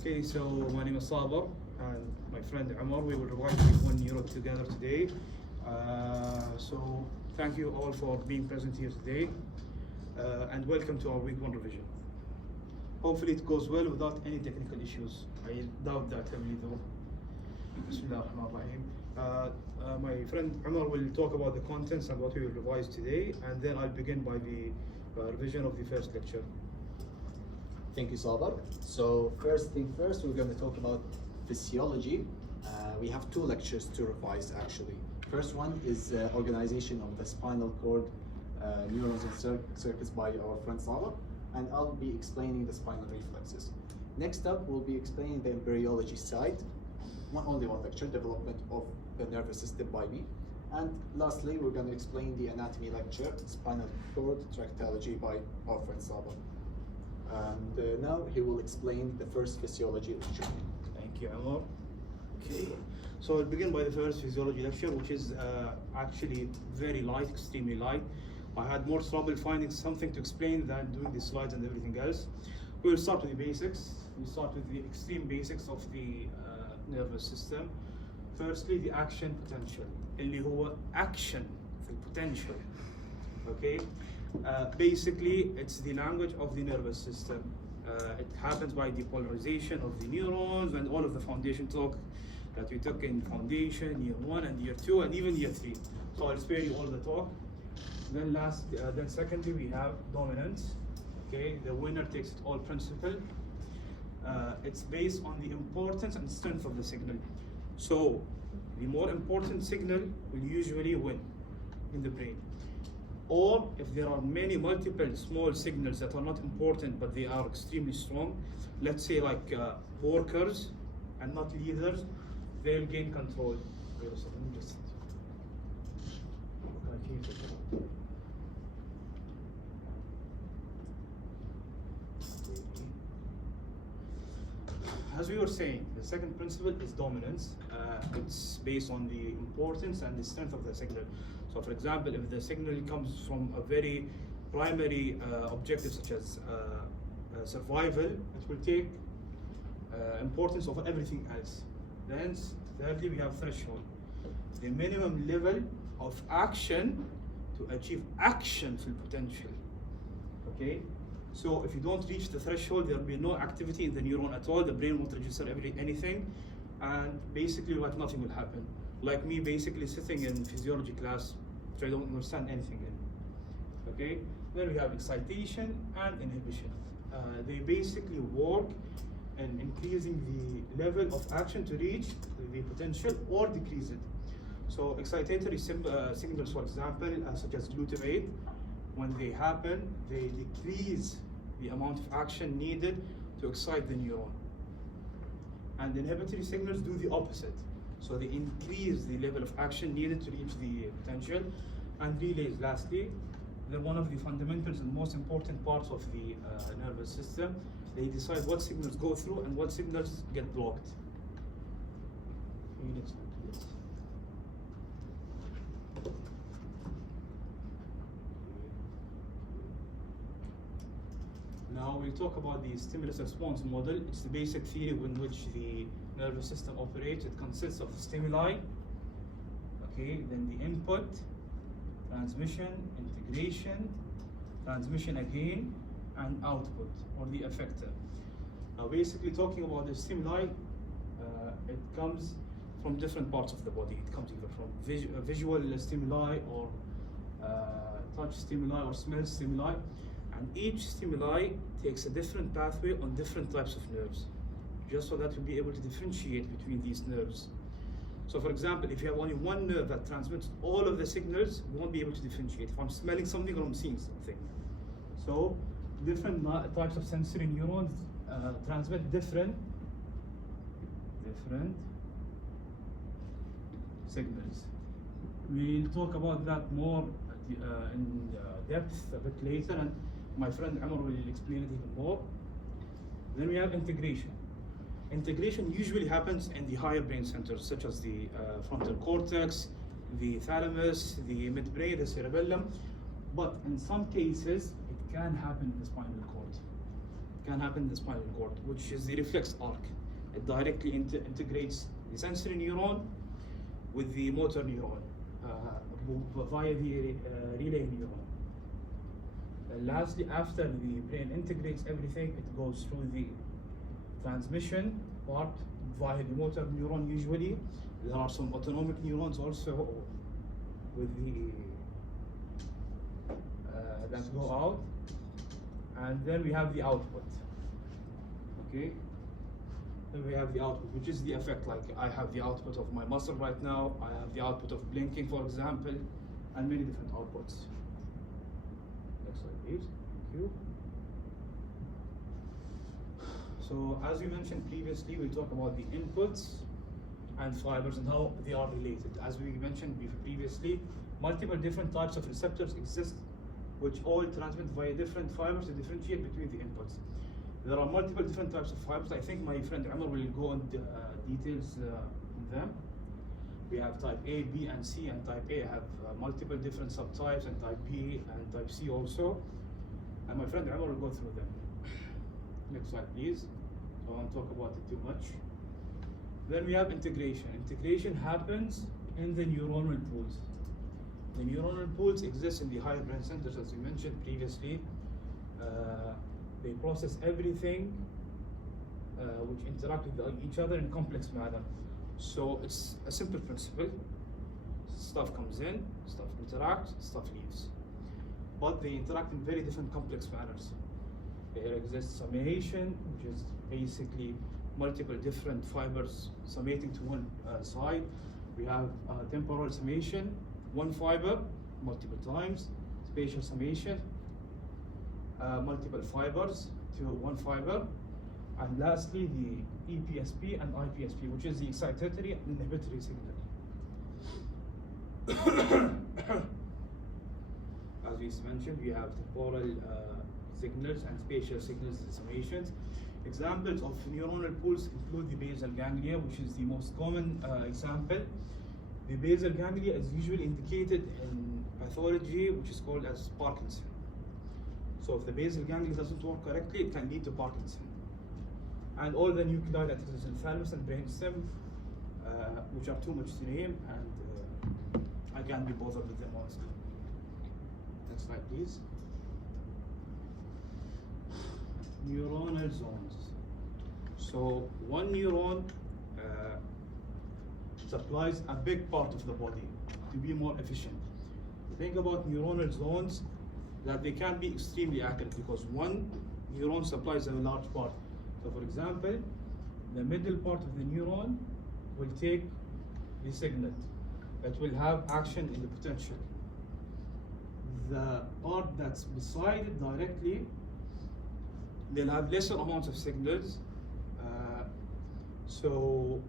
Okay, so my name is Saber and my friend Omar. We will revise week 1 Neuro together today. So thank you all for being present here today and welcome to our week 1 revision. Hopefully it goes well without any technical issues. I doubt that heavily though. Bismillah ar-Rahman ar-Rahim. My friend Omar will talk about the contents and what we will revise today, and then I'll begin by the revision of the first lecture. Thank you, Saber. So first thing first, we're going to talk about physiology. We have 2 lectures to revise actually. First one is organization of the spinal cord neurons and circuits by our friend Saber, and I'll be explaining the spinal reflexes. Next up, we'll be explaining the embryology side. Only one lecture, development of the nervous system by me. And lastly, we're going to explain the anatomy lecture, spinal cord tractology by our friend Saber. And now he will explain the first physiology lecture. Thank you, Omar. Okay, so I'll begin by the first physiology lecture, which is actually very light, extremely light. I had more trouble finding something to explain than doing the slides and everything else. We will start with the basics. We start with the extreme basics of the nervous system. Firstly, the action potential. اللي هو action في potential. Okay. Basically, it's the language of the nervous system. It happens by depolarization of the neurons and all of the foundation talk that we took in foundation, year 1 and year 2 and even year 3. So I'll spare you all the talk. Then secondly, we have dominance. Okay, the winner takes it all principle. It's based on the importance and strength of the signal. So the more important signal will usually win in the brain. Or if there are many multiple small signals that are not important but they are extremely strong, let's say like workers and not leaders, they'll gain control. Wait a second, let me just as we were saying, the second principle is dominance. It's based on the importance and the strength of the signal. So for example, if the signal comes from a very primary objective such as survival, it will take importance over everything else. Then thirdly, we have threshold. The minimum level of action to achieve action full potential. Okay? So if you don't reach the threshold, there will be no activity in the neuron at all. The brain won't register anything, and basically like nothing will happen. Like me basically sitting in physiology class, which I don't understand anything in. Okay? Then we have excitation and inhibition. They basically work in increasing the level of action to reach the potential or decrease it. So excitatory signals, for example, such as glutamate, when they happen, they decrease the amount of action needed to excite the neuron. And inhibitory signals do the opposite. So they increase the level of action needed to reach the potential. And relays, lastly, they're one of the fundamentals and most important parts of the nervous system. They decide what signals go through and what signals get blocked. Now we'll talk about the stimulus response model. It's the basic theory in which the nervous system operates. It consists of stimuli, okay, then the input, transmission, integration, transmission again, and output, or the effector. Now basically talking about the stimuli, it comes from different parts of the body. It comes either from visual stimuli or touch stimuli or smell stimuli. And each stimuli takes a different pathway on different types of nerves, just so that we'll be able to differentiate between these nerves. So for example, if you have only one nerve that transmits all of the signals, you won't be able to differentiate if I'm smelling something or I'm seeing something. So different types of sensory neurons transmit different signals. We'll talk about that more in depth a bit later, and my friend Omar will explain it even more. Then we have integration. Integration usually happens in the higher brain centers, such as the frontal cortex, the thalamus, the midbrain, the cerebellum. But in some cases, it can happen in the spinal cord. It can happen in the spinal cord, which is the reflex arc. It directly integrates the sensory neuron with the motor neuron via the relay neuron. And lastly, after the brain integrates everything, it goes through the transmission part via the motor neuron usually. There are some autonomic neurons also with the that go out, and then we have the output. Okay, then we have the output, which is the effect. Like I have the output of my muscle right now. I have the output of blinking, for example, and many different outputs. Next slide, please. Thank you. So as we mentioned previously, we talk about the inputs and fibers and how they are related. As we mentioned previously, multiple different types of receptors exist, which all transmit via different fibers to differentiate between the inputs. There are multiple different types of fibers. I think my friend Omar will go into details on them. We have type A, B, and C, and type A have multiple different subtypes, and type B and type C also. And my friend Omar will go through them. Next slide, please. So I won't talk about it too much. Then we have integration. Integration happens in the neuronal pools. The neuronal pools exist in the higher brain centers, as we mentioned previously. They process everything which interact with each other in complex manner. So it's a simple principle. Stuff comes in, stuff interacts, stuff leaves. But they interact in very different complex manners. There exists summation, which is basically multiple different fibers summating to one side. We have temporal summation, one fiber, multiple times. Spatial summation, multiple fibers to one fiber. And lastly, the EPSP and IPSP, which is the excitatory and inhibitory signal. As we mentioned, we have temporal signals and spatial signals and summations. Examples of neuronal pools include the basal ganglia, which is the most common example. The basal ganglia is usually indicated in pathology, which is called as Parkinson. So if the basal ganglia doesn't work correctly, it can lead to Parkinson. And all the nuclei that exist in thalamus and brainstem, which are too much to name, and I can't be bothered with them honestly. Next slide, please. Neuronal zones. So one neuron supplies a big part of the body to be more efficient. Think about neuronal zones that they can be extremely accurate because one neuron supplies a large part. So for example, the middle part of the neuron will take the signal. It will have action in the potential. The part that's beside it directly, they'll have lesser amounts of signals, so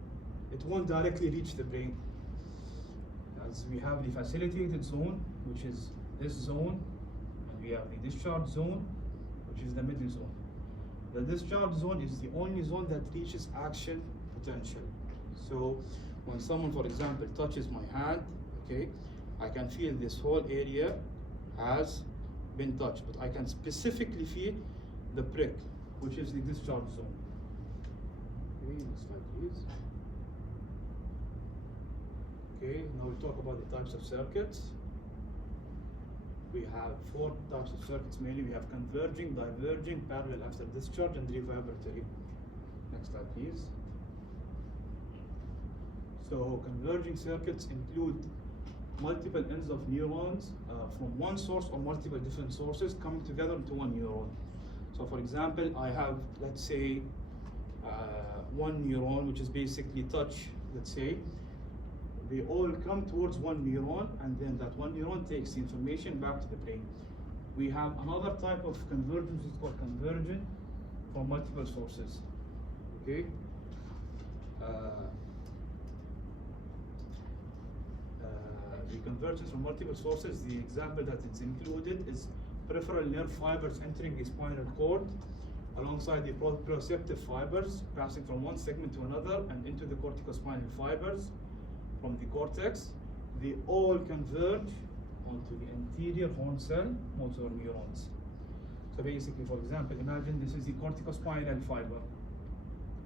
it won't directly reach the brain. As we have the facilitated zone, which is this zone, and we have the discharge zone, which is the middle zone. The discharge zone is the only zone that reaches action potential. So when someone, for example, touches my hand, okay, I can feel this whole area has been touched, but I can specifically feel the prick, which is the discharge zone. Okay, next slide, please. Okay, now we'll talk about the types of circuits. We have 4 types of circuits mainly. We have converging, diverging, parallel after discharge, and reverberatory. Next slide, please. So converging circuits include multiple ends of neurons from one source or multiple different sources coming together into one neuron. So for example, I have, let's say, one neuron, which is basically touch, let's say. They all come towards one neuron, and then that one neuron takes the information back to the brain. We have another type of convergence, it's called convergent from multiple sources. Okay? The convergence from multiple sources, the example that is included is peripheral nerve fibers entering the spinal cord alongside the proprioceptive fibers passing from one segment to another and into the corticospinal fibers from the cortex. They all converge onto the anterior horn cell motor neurons. So basically, for example, imagine this is the corticospinal fiber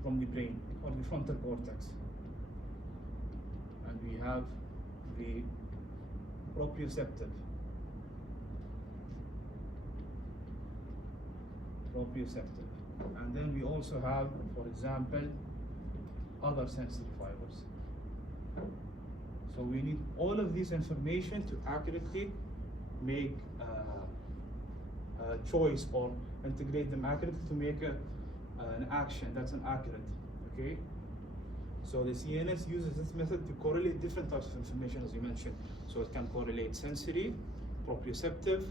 from the brain or the frontal cortex. And we have the proprioceptive. And then we also have, for example, other sensory fibers. So we need all of this information to accurately make a choice or integrate them accurately to make an action that's an accurate, okay? So the CNS uses this method to correlate different types of information, as you mentioned. So it can correlate sensory, proprioceptive,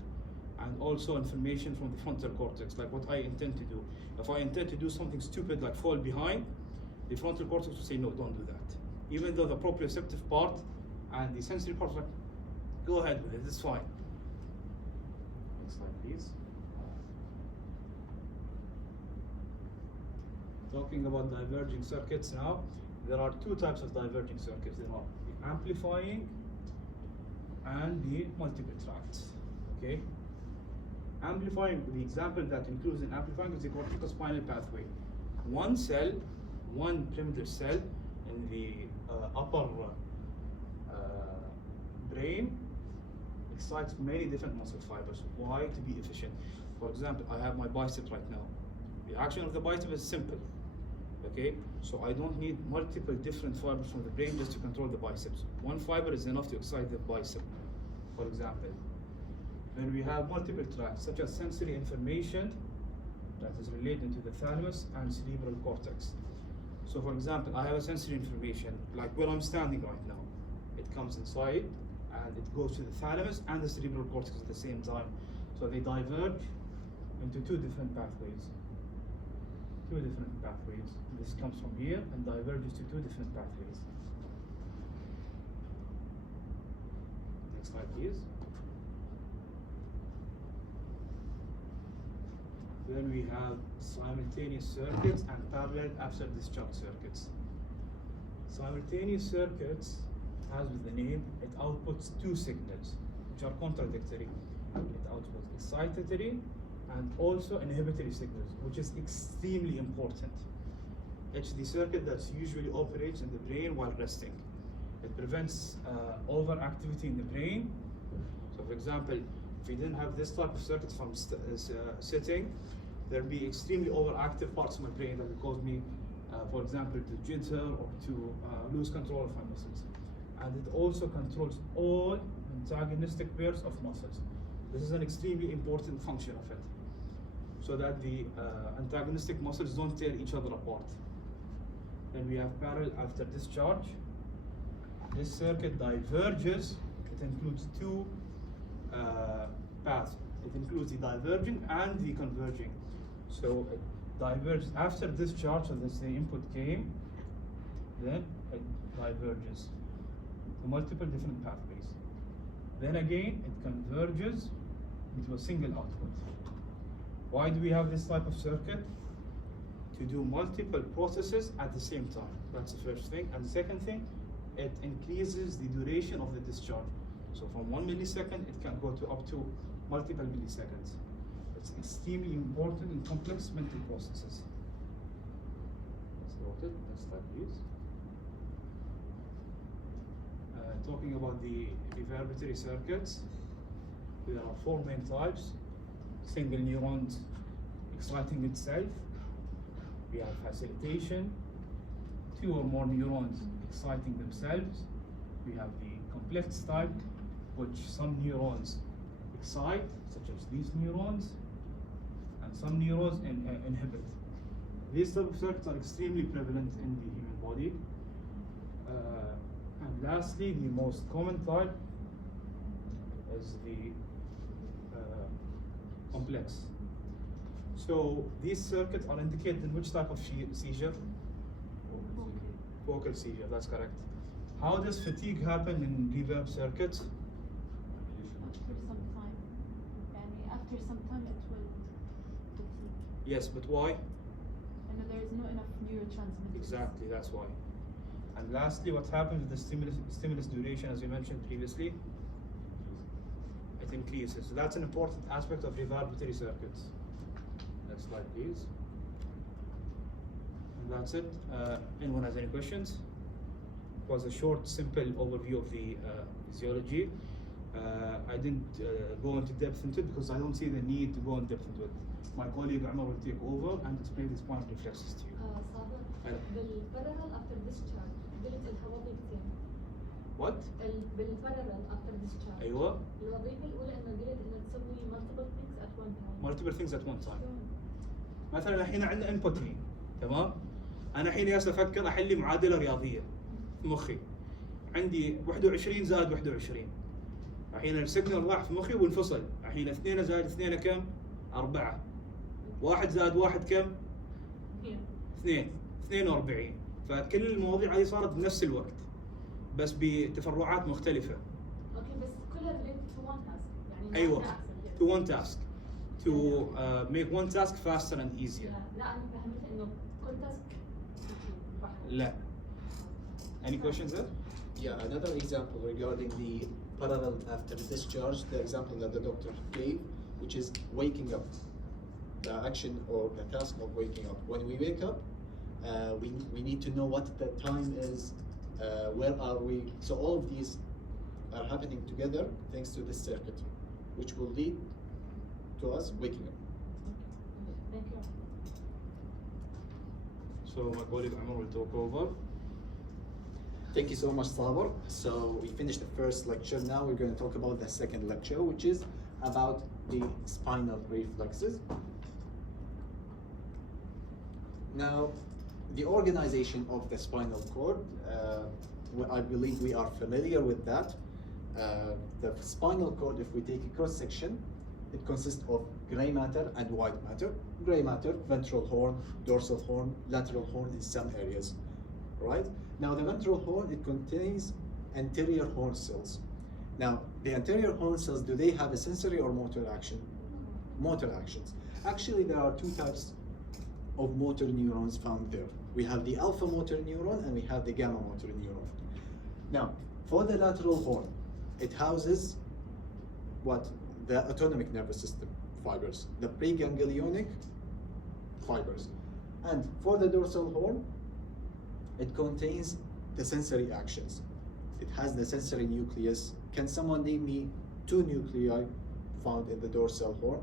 and also information from the frontal cortex, like what I intend to do. If I intend to do something stupid like fall behind, the frontal cortex will say, no, don't do that. Even though the proprioceptive part and the sensory part are like, go ahead with it, it's fine. Next slide, please. Talking about diverging circuits now, there are two types of diverging circuits. There are the amplifying and the multiple tracts, okay? Amplifying, the example that includes an amplifying is the corticospinal pathway. One cell, one primitive cell in the upper brain excites many different muscle fibers. Why? To be efficient. For example, I have my bicep right now. The action of the bicep is simple, okay? So I don't need multiple different fibers from the brain just to control the biceps. One fiber is enough to excite the bicep, for example. When we have multiple tracts, such as sensory information that is related to the thalamus and cerebral cortex. So for example, I have a sensory information, like where I'm standing right now. It comes inside and it goes to the thalamus and the cerebral cortex at the same time. So they diverge into two different pathways. This comes from here and diverges to two different pathways. Next slide, please. Then we have simultaneous circuits and parallel after discharge circuits. Simultaneous circuits, as with the name, it outputs two signals which are contradictory. It outputs excitatory and also inhibitory signals, which is extremely important. It's the circuit that usually operates in the brain while resting. It prevents overactivity in the brain. So for example, if we didn't have this type of circuit from sitting, there'd be extremely overactive parts of my brain that would cause me, for example, to jitter or to lose control of my muscles. And it also controls all antagonistic pairs of muscles. This is an extremely important function of it, so that the antagonistic muscles don't tear each other apart. Then we have parallel after discharge. This circuit diverges. It includes two paths. It includes the diverging and the converging. So it diverges after discharge, so that's the input came, then it diverges to multiple different pathways. Then again, it converges into a single output. Why do we have this type of circuit? To do multiple processes at the same time. That's the first thing. And the second thing, it increases the duration of the discharge. So from 1 millisecond, it can go to up to multiple milliseconds. It's extremely important in complex mental processes. That's noted. Next slide, please. Talking about the reverbatory circuits, there are four main types. Single neurons exciting itself. We have facilitation. Two or more neurons exciting themselves. We have the complex type, which some neurons excite, such as these neurons, and some neurons inhibit. These type of circuits are extremely prevalent in the human body. And lastly, the most common type is the complex. So these circuits are indicated in which type of seizure? Focal seizure, that's correct. How does fatigue happen in reverb circuits? After some time. After some time it will fatigue. Yes, but why? And there is not enough neurotransmitters. Exactly, that's why. And lastly, what happens with the stimulus duration, as we mentioned previously? It increases. So that's an important aspect of reverbatory circuits. Next slide, please. And that's it. Anyone has any questions? It was a short, simple overview of the physiology. I didn't go into depth into it because I don't see the need to go in depth into it. My colleague Omar will take over and explain the spinal reflexes to you. صابر أيوة. بالبارلل after discharge قلت الوظيفتين. What? بالبارلل after discharge. أيوة. الوظيفة الأولى إنه قلت إنه تسوي multiple things at one time. Multiple things at one time. مثلا الحين عندنا input هني، تمام؟ أنا الحين جالس أفكر أحل لي معادلة رياضية في مخي. عندي 21 زائد 21. الحين السيجنال راح في مخي وانفصل. الحين 2 زائد 2 كم؟ 4. 1 زائد 1 كم؟ 2. 42. فكل المواضيع هذه صارت بنفس الوقت بس بتفرعات مختلفة. اوكي بس كلها related to one task يعني أيوة. أحسن يعني. To one task. To make one task faster and easier. لا أنا فهمت إنه كل task لا. Any questions there? Yeah, another example regarding the parallel after discharge, the example that the doctor gave, which is waking up. The action or the task of waking up. When we wake up, we need to know what the time is, where are we. So all of these are happening together thanks to this circuit, which will lead to us waking up. Thank you. So my colleague Omar will talk over. Thank you so much, Saber. So we finished the first lecture. Now we're going to talk about the second lecture, which is about the spinal reflexes. Now, the organization of the spinal cord, I believe we are familiar with that. The spinal cord, if we take a cross section, it consists of gray matter and white matter. Gray matter, ventral horn, dorsal horn, lateral horn in some areas, right? Now the ventral horn, it contains anterior horn cells. Now, the anterior horn cells, do they have a sensory or motor action? Motor actions. Actually, there are 2 types of motor neurons found there. We have the alpha motor neuron and we have the gamma motor neuron. Now, for the lateral horn, it houses what? The autonomic nervous system fibers, the preganglionic fibers. And for the dorsal horn, it contains the sensory actions. It has the sensory nucleus. Can someone name me 2 nuclei found in the dorsal horn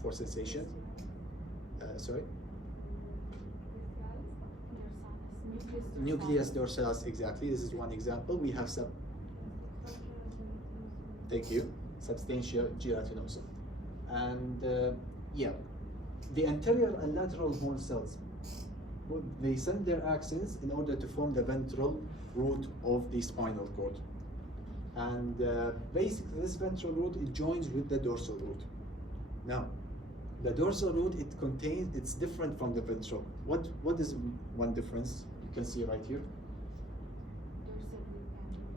for sensation? Sorry? Nucleus dorsalis, exactly. This is one example. We have thank you, substantia gelatinosa. And yeah, the anterior and lateral horn cells, they send their axons in order to form the ventral root of the spinal cord. And basically this ventral root, it joins with the dorsal root. Now, the dorsal root, it's different from the ventral. What is one difference? You can see right here.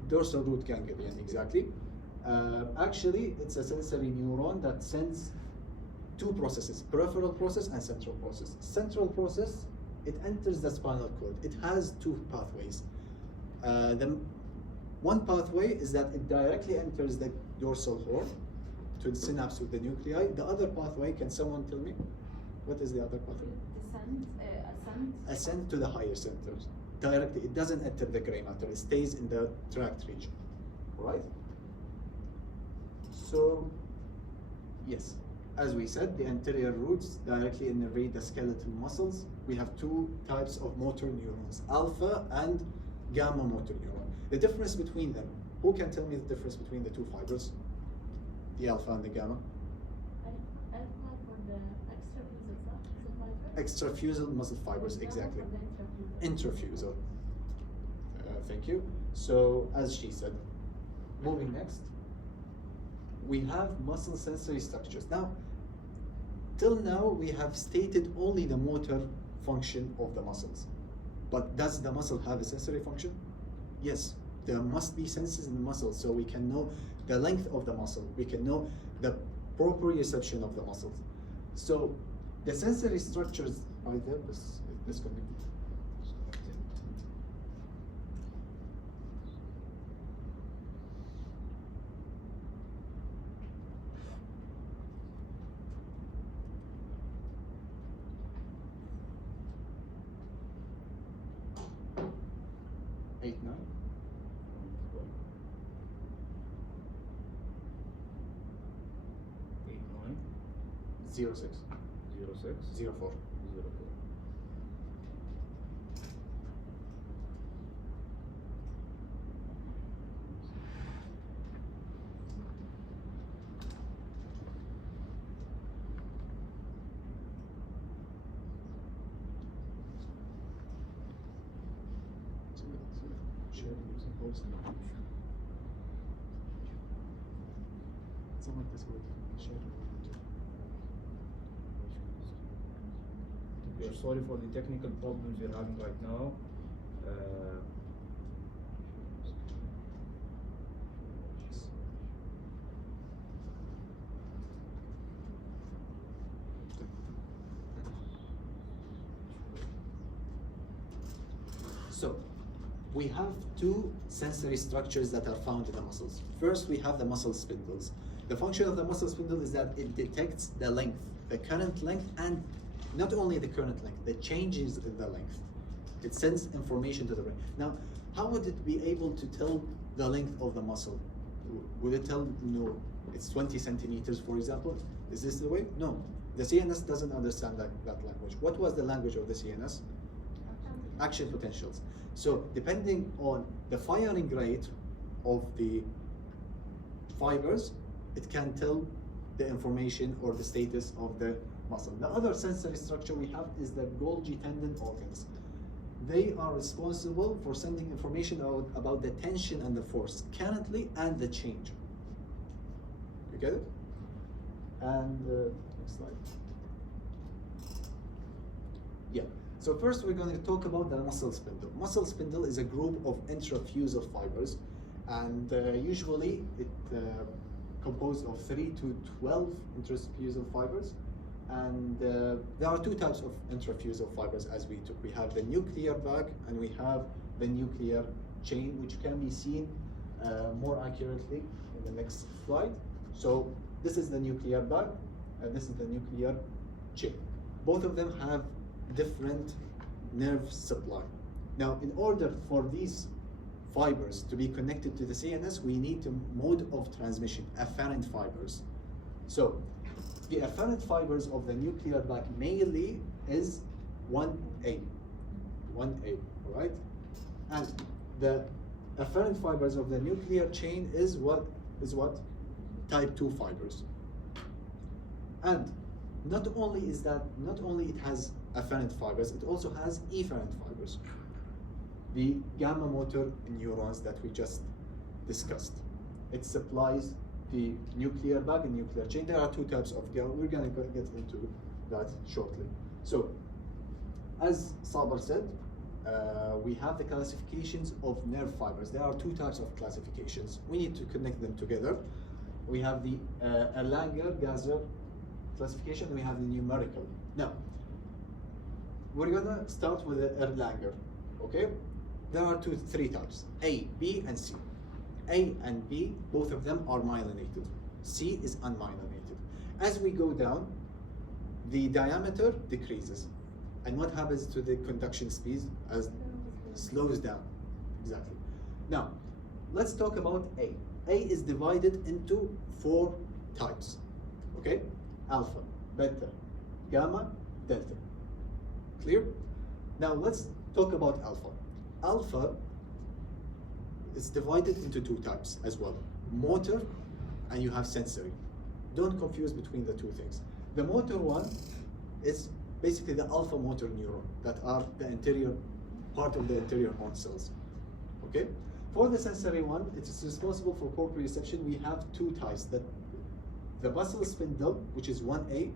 Dorsal root ganglion, exactly. Actually, it's a sensory neuron that sends 2 processes, peripheral process and central process. Central process, it enters the spinal cord. It has 2 pathways. The one pathway is that it directly enters the dorsal horn to the synapse with the nuclei. The other pathway, can someone tell me? What is the other pathway? Ascent to the higher centers. Directly, it doesn't enter the gray matter. It stays in the tract region, right? So, yes, as we said, the anterior roots directly innervate the skeletal muscles. We have 2 types of motor neurons, alpha and gamma motor neuron. The difference between them, who can tell me the difference between the 2 fibers? The alpha and the gamma? Alpha for the extrafusal Extrafusal muscle fibers, exactly. Intrafusal. Thank you. So, as she said, moving next, we have muscle sensory structures. Now, till now, we have stated only the motor function of the muscles. But does the muscle have a sensory function? Yes, there must be senses in the muscle so we can know the length of the muscle. We can know the proprioception of the muscles. So the sensory structures are there. Disconnected. 06. 06. 04. 04. We are sorry for the technical problems we're having right now. So, we have two sensory structures that are found in the muscles. First, we have the muscle spindles. The function of the muscle spindle is that it detects the length, the current length, and not only the current length, the changes in the length. It sends information to the brain. Now, how would it be able to tell the length of the muscle? Would it tell, no, it's 20 centimeters, for example? Is this the way? No. The CNS doesn't understand that language. What was the language of the CNS? Action potentials. So depending on the firing rate of the fibers, it can tell the information or the status of the muscle. The other sensory structure we have is the Golgi tendon organs. They are responsible for sending information about the tension and the force currently and the change. You get it? And next slide. Yeah. So first we're going to talk about the muscle spindle. Muscle spindle is a group of intrafusal fibers, and usually it composed of 3 to 12 intrafusal fibers. And there are two types of intrafusal fibers as we took. We have the nuclear bag and we have the nuclear chain, which can be seen more accurately in the next slide. So this is the nuclear bag and this is the nuclear chain. Both of them have different nerve supply. Now, in order for these fibers to be connected to the CNS, we need a mode of transmission, afferent fibers. So, the afferent fibers of the nuclear bag mainly is 1A, all right? And the afferent fibers of the nuclear chain is what? Type 2 fibers. And not only it has afferent fibers, it also has efferent fibers. The gamma motor neurons that we just discussed. It supplies the nuclear bag and nuclear chain. There are two types of gamma. We're going to get into that shortly. So, as Saber said, we have the classifications of nerve fibers. There are two types of classifications. We need to connect them together. We have the Erlanger-Gazer classification, and we have the numerical. Now, we're gonna start with the Erlanger, okay? There are three types, A, B, and C. A and B, both of them are myelinated. C is unmyelinated. As we go down, the diameter decreases. And what happens to the conduction speed as slows down? Exactly. Now, let's talk about A. A is divided into 4 types, okay? Alpha, beta, gamma, delta. Clear? Now let's talk about alpha. Alpha is divided into 2 types as well. Motor and you have sensory. Don't confuse between the 2 things. The motor one is basically the alpha motor neuron that are the anterior part of the anterior horn cells. Okay? For the sensory one, it is responsible for proprioception. We have 2 types, the muscle spindle, which is 1A,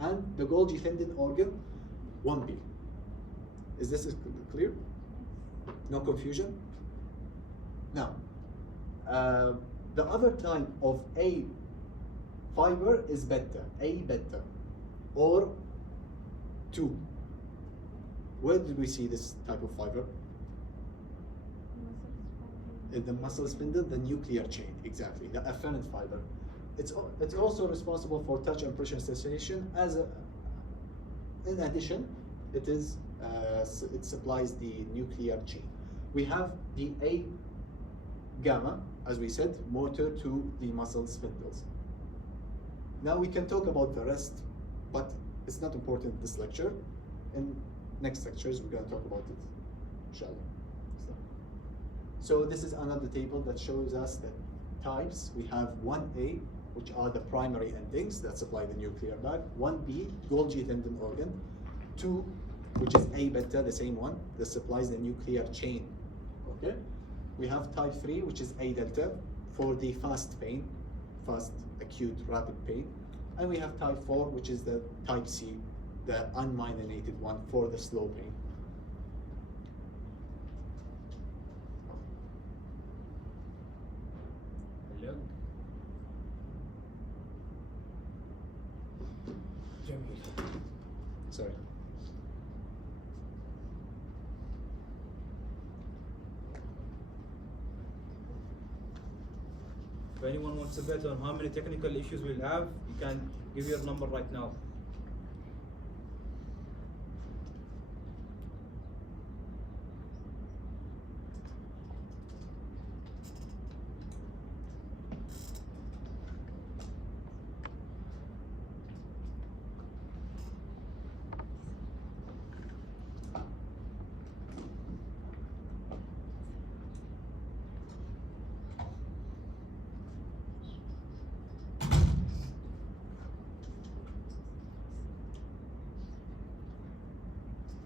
and the Golgi tendon organ, 1B. Is this clear? No confusion? Now, the other type of A fiber is beta, A beta, or 2. Where did we see this type of fiber? In the muscle spindle, the nuclear chain, exactly, the afferent fiber. It's also responsible for touch and pressure sensation. In addition, it supplies the nuclear chain. We have the A gamma, as we said, motor to the muscle spindles. Now we can talk about the rest but it's not important in this lecture. In next lectures, we're going to talk about it, inshallah. So this is another table that shows us the types. We have 1A, which are the primary endings that supply the nuclear bag. 1B, Golgi tendon organ. 2, which is A beta, the same one, that supplies the nuclear chain. Okay? We have type 3, which is A delta, for the fast pain, fast, acute, rapid pain. And we have type 4, which is the type C, the unmyelinated one for the slow pain. Hello. جميل. Sorry. If anyone wants to bet on how many technical issues we'll have, you can give your number right now.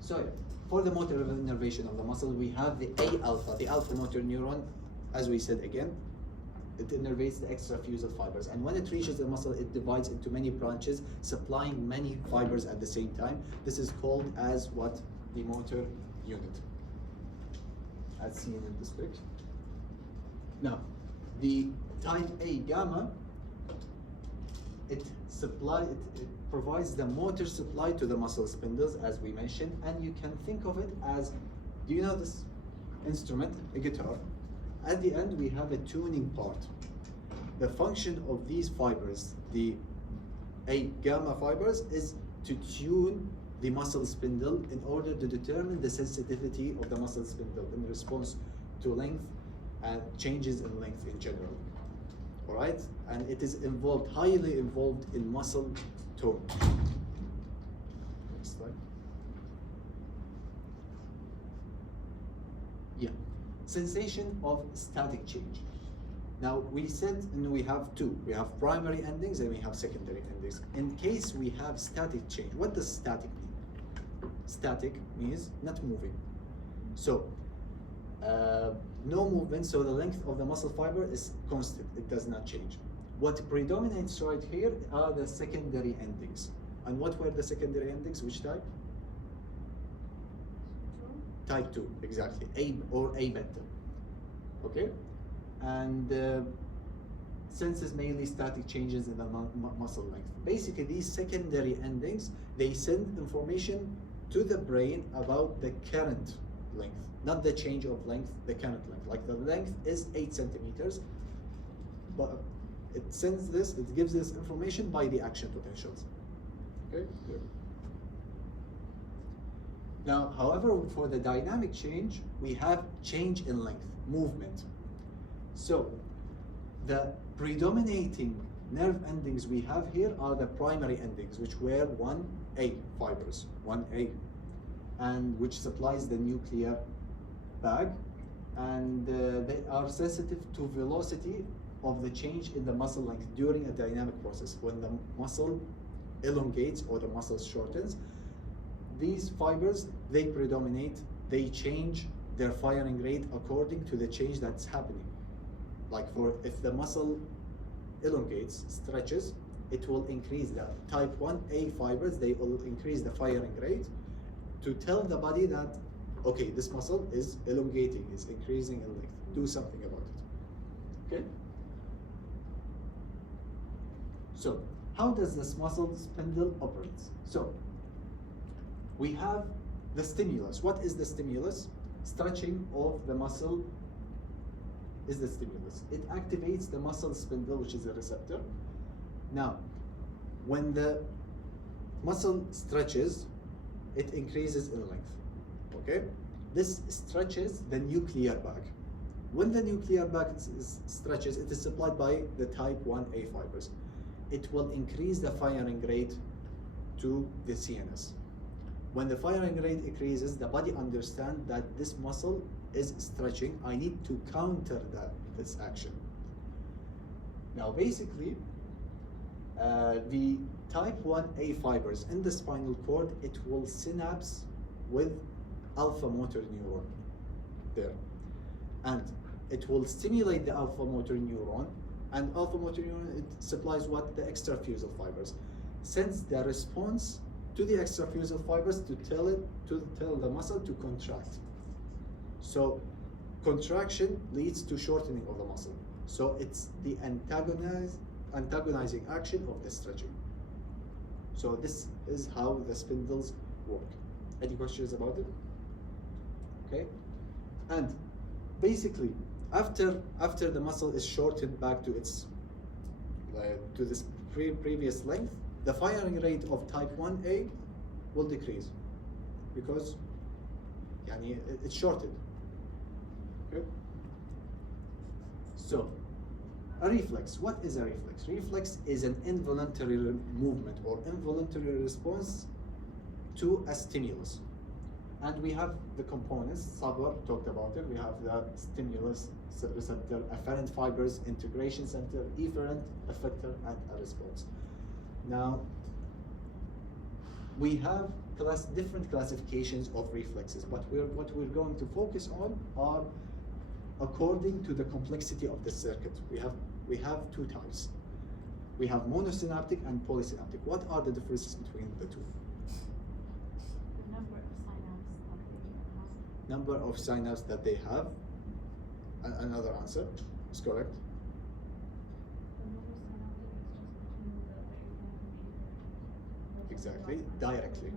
So for the motor innervation of the muscle, we have the A alpha, the alpha motor neuron. As we said again, it innervates the extrafusal fibers, and when it reaches the muscle, it divides into many branches, supplying many fibers at the same time. This is called as what? The motor unit, as seen in this picture. Now, the type A gamma, it provides the motor supply to the muscle spindles, as we mentioned, and you can think of it as, do you know this instrument, a guitar? At the end, we have a tuning part. The function of these fibers, the A gamma fibers, is to tune the muscle spindle in order to determine the sensitivity of the muscle spindle in response to length and changes in length in general. All right, and it is involved, highly involved in muscle tone. Next slide. Yeah, sensation of static change. Now we said, and we have two. We have primary endings and we have secondary endings. In case we have static change, what does static mean? Static means not moving. So no movement, so the length of the muscle fiber is constant, it does not change. What predominates right here are the secondary endings. And what were the secondary endings? Which type? Type 2, exactly, A or A beta. Okay? And senses mainly static changes in the muscle length. Basically, these secondary endings, they send information to the brain about the current length, not the change of length, the current length. Like the length is 8 centimeters, but it sends this, it gives this information by the action potentials. Okay? Good. Now, however, for the dynamic change, we have change in length, movement. So, the predominating nerve endings we have here are the primary endings, which were 1A fibers, 1A, and which supplies the nuclear bag, and they are sensitive to velocity of the change in the muscle length during a dynamic process. When the muscle elongates or the muscle shortens, these fibers, they predominate, they change their firing rate according to the change that's happening. Like if the muscle elongates, stretches, it will increase the type 1A fibers, they will increase the firing rate to tell the body that, okay, this muscle is elongating, is increasing in length, do something about it, okay? So, how does this muscle spindle operate? So, we have the stimulus. What is the stimulus? Stretching of the muscle is the stimulus. It activates the muscle spindle, which is a receptor. Now, when the muscle stretches, it increases in length, okay? This stretches the nuclear bag. When the nuclear bag stretches, it is supplied by the type 1A fibers. It will increase the firing rate to the CNS. When the firing rate increases, the body understands that this muscle is stretching. I need to counter this action. Now, basically, the type 1A fibers in the spinal cord, it will synapse with alpha motor neuron there. And it will stimulate the alpha motor neuron, and alpha motor neuron, it supplies what? The extrafusal fibers. Sends the response to the extrafusal fibers to tell the muscle to contract. So contraction leads to shortening of the muscle. So it's the antagonizing action of the stretching. So this is how the spindles work. Any questions about it? Okay. And basically, after the muscle is shortened back to its to this previous length, the firing rate of type 1A will decrease because it's shortened. Okay. So, a reflex. What is a reflex? Reflex is an involuntary movement or involuntary response to a stimulus. And we have the components. Saber talked about it. We have the stimulus receptor, afferent fibers, integration center, efferent, effector, and a response. Now, we have different classifications of reflexes, but what we're going to focus on are according to the complexity of the circuit. We have two types. We have monosynaptic and polysynaptic. What are the differences between the two? The number of synapses that they have. Number of synapses that they have. Another answer is correct. Exactly, directly.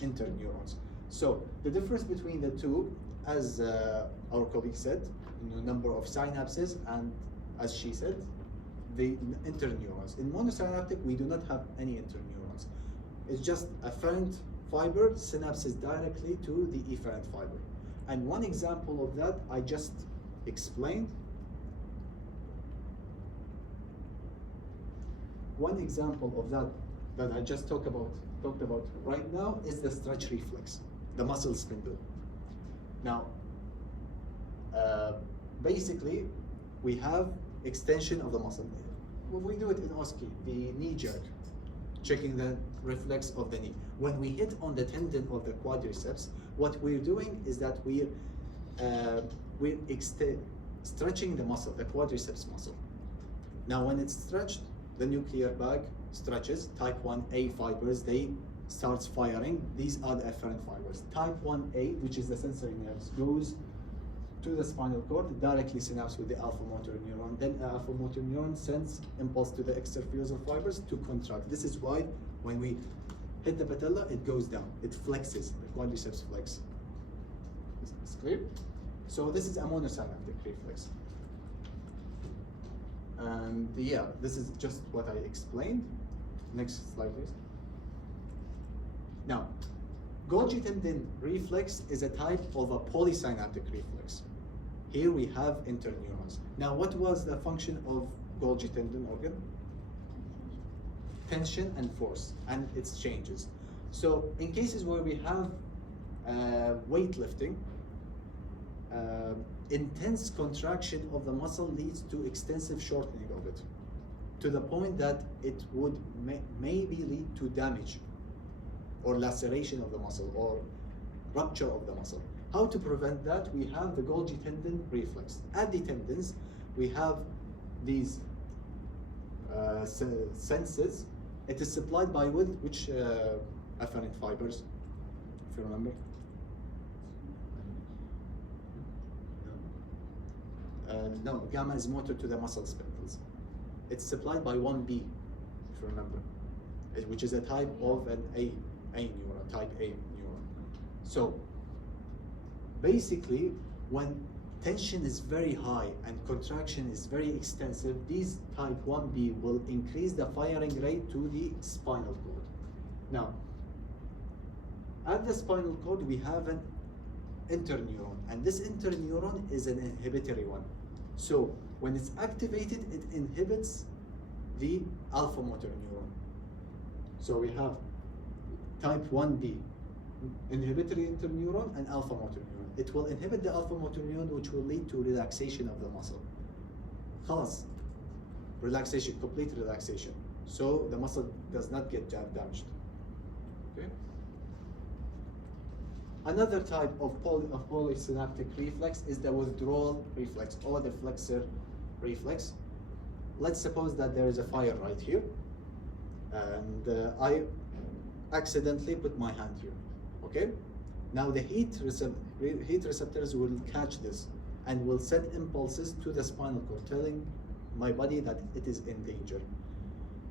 Interneurons. So the difference between the two, as our colleague said, number of synapses, and as she said, the interneurons. In monosynaptic, we do not have any interneurons. It's just afferent fiber synapses directly to the efferent fiber. And one example of that I just explained. One example of that I just talked about right now is the stretch reflex, the muscle spindle. Now, basically, we have extension of the muscle. We do it in OSCE, the knee jerk, checking the reflex of the knee. When we hit on the tendon of the quadriceps, what we're doing is that we're stretching the muscle, the quadriceps muscle. Now, when it's stretched, the nuclear bag stretches. Type 1A fibers, they starts firing. These are the afferent fibers. Type 1A, which is the sensory nerves, goes to the spinal cord, directly synapse with the alpha motor neuron. Then alpha motor neuron sends impulse to the extrafusal fibers to contract. This is why when we hit the patella, it goes down. It flexes. The quadriceps flex. It's clear? So this is a monosynaptic reflex. And yeah, this is just what I explained. Next slide, please. Now, Golgi tendon reflex is a type of a polysynaptic reflex. Here we have interneurons. Now, what was the function of Golgi tendon organ? Tension and force, and its changes. So, in cases where we have weightlifting, intense contraction of the muscle leads to extensive shortening of it, to the point that it would maybe lead to damage or laceration of the muscle or rupture of the muscle. How to prevent that? We have the Golgi tendon reflex. At the tendons, we have these senses. It is supplied by which afferent fibers, if you remember? No, gamma is motor to the muscle spindles. It's supplied by 1B, if you remember, which is a type of an A neuron, type A neuron. So basically, when tension is very high and contraction is very extensive, these type 1B will increase the firing rate to the spinal cord. Now, at the spinal cord, we have an interneuron, and this interneuron is an inhibitory one. So when it's activated, it inhibits the alpha motor neuron. So we have type 1B, inhibitory interneuron and alpha motor neuron. It will inhibit the alpha motor neuron, which will lead to relaxation of the muscle. خلاص. Relaxation, complete relaxation. So the muscle does not get damaged. Okay. Another type of polysynaptic reflex is the withdrawal reflex or the flexor reflex. Let's suppose that there is a fire right here, and I accidentally put my hand here. Okay. Now the heat receptors will catch this and will send impulses to the spinal cord, telling my body that it is in danger.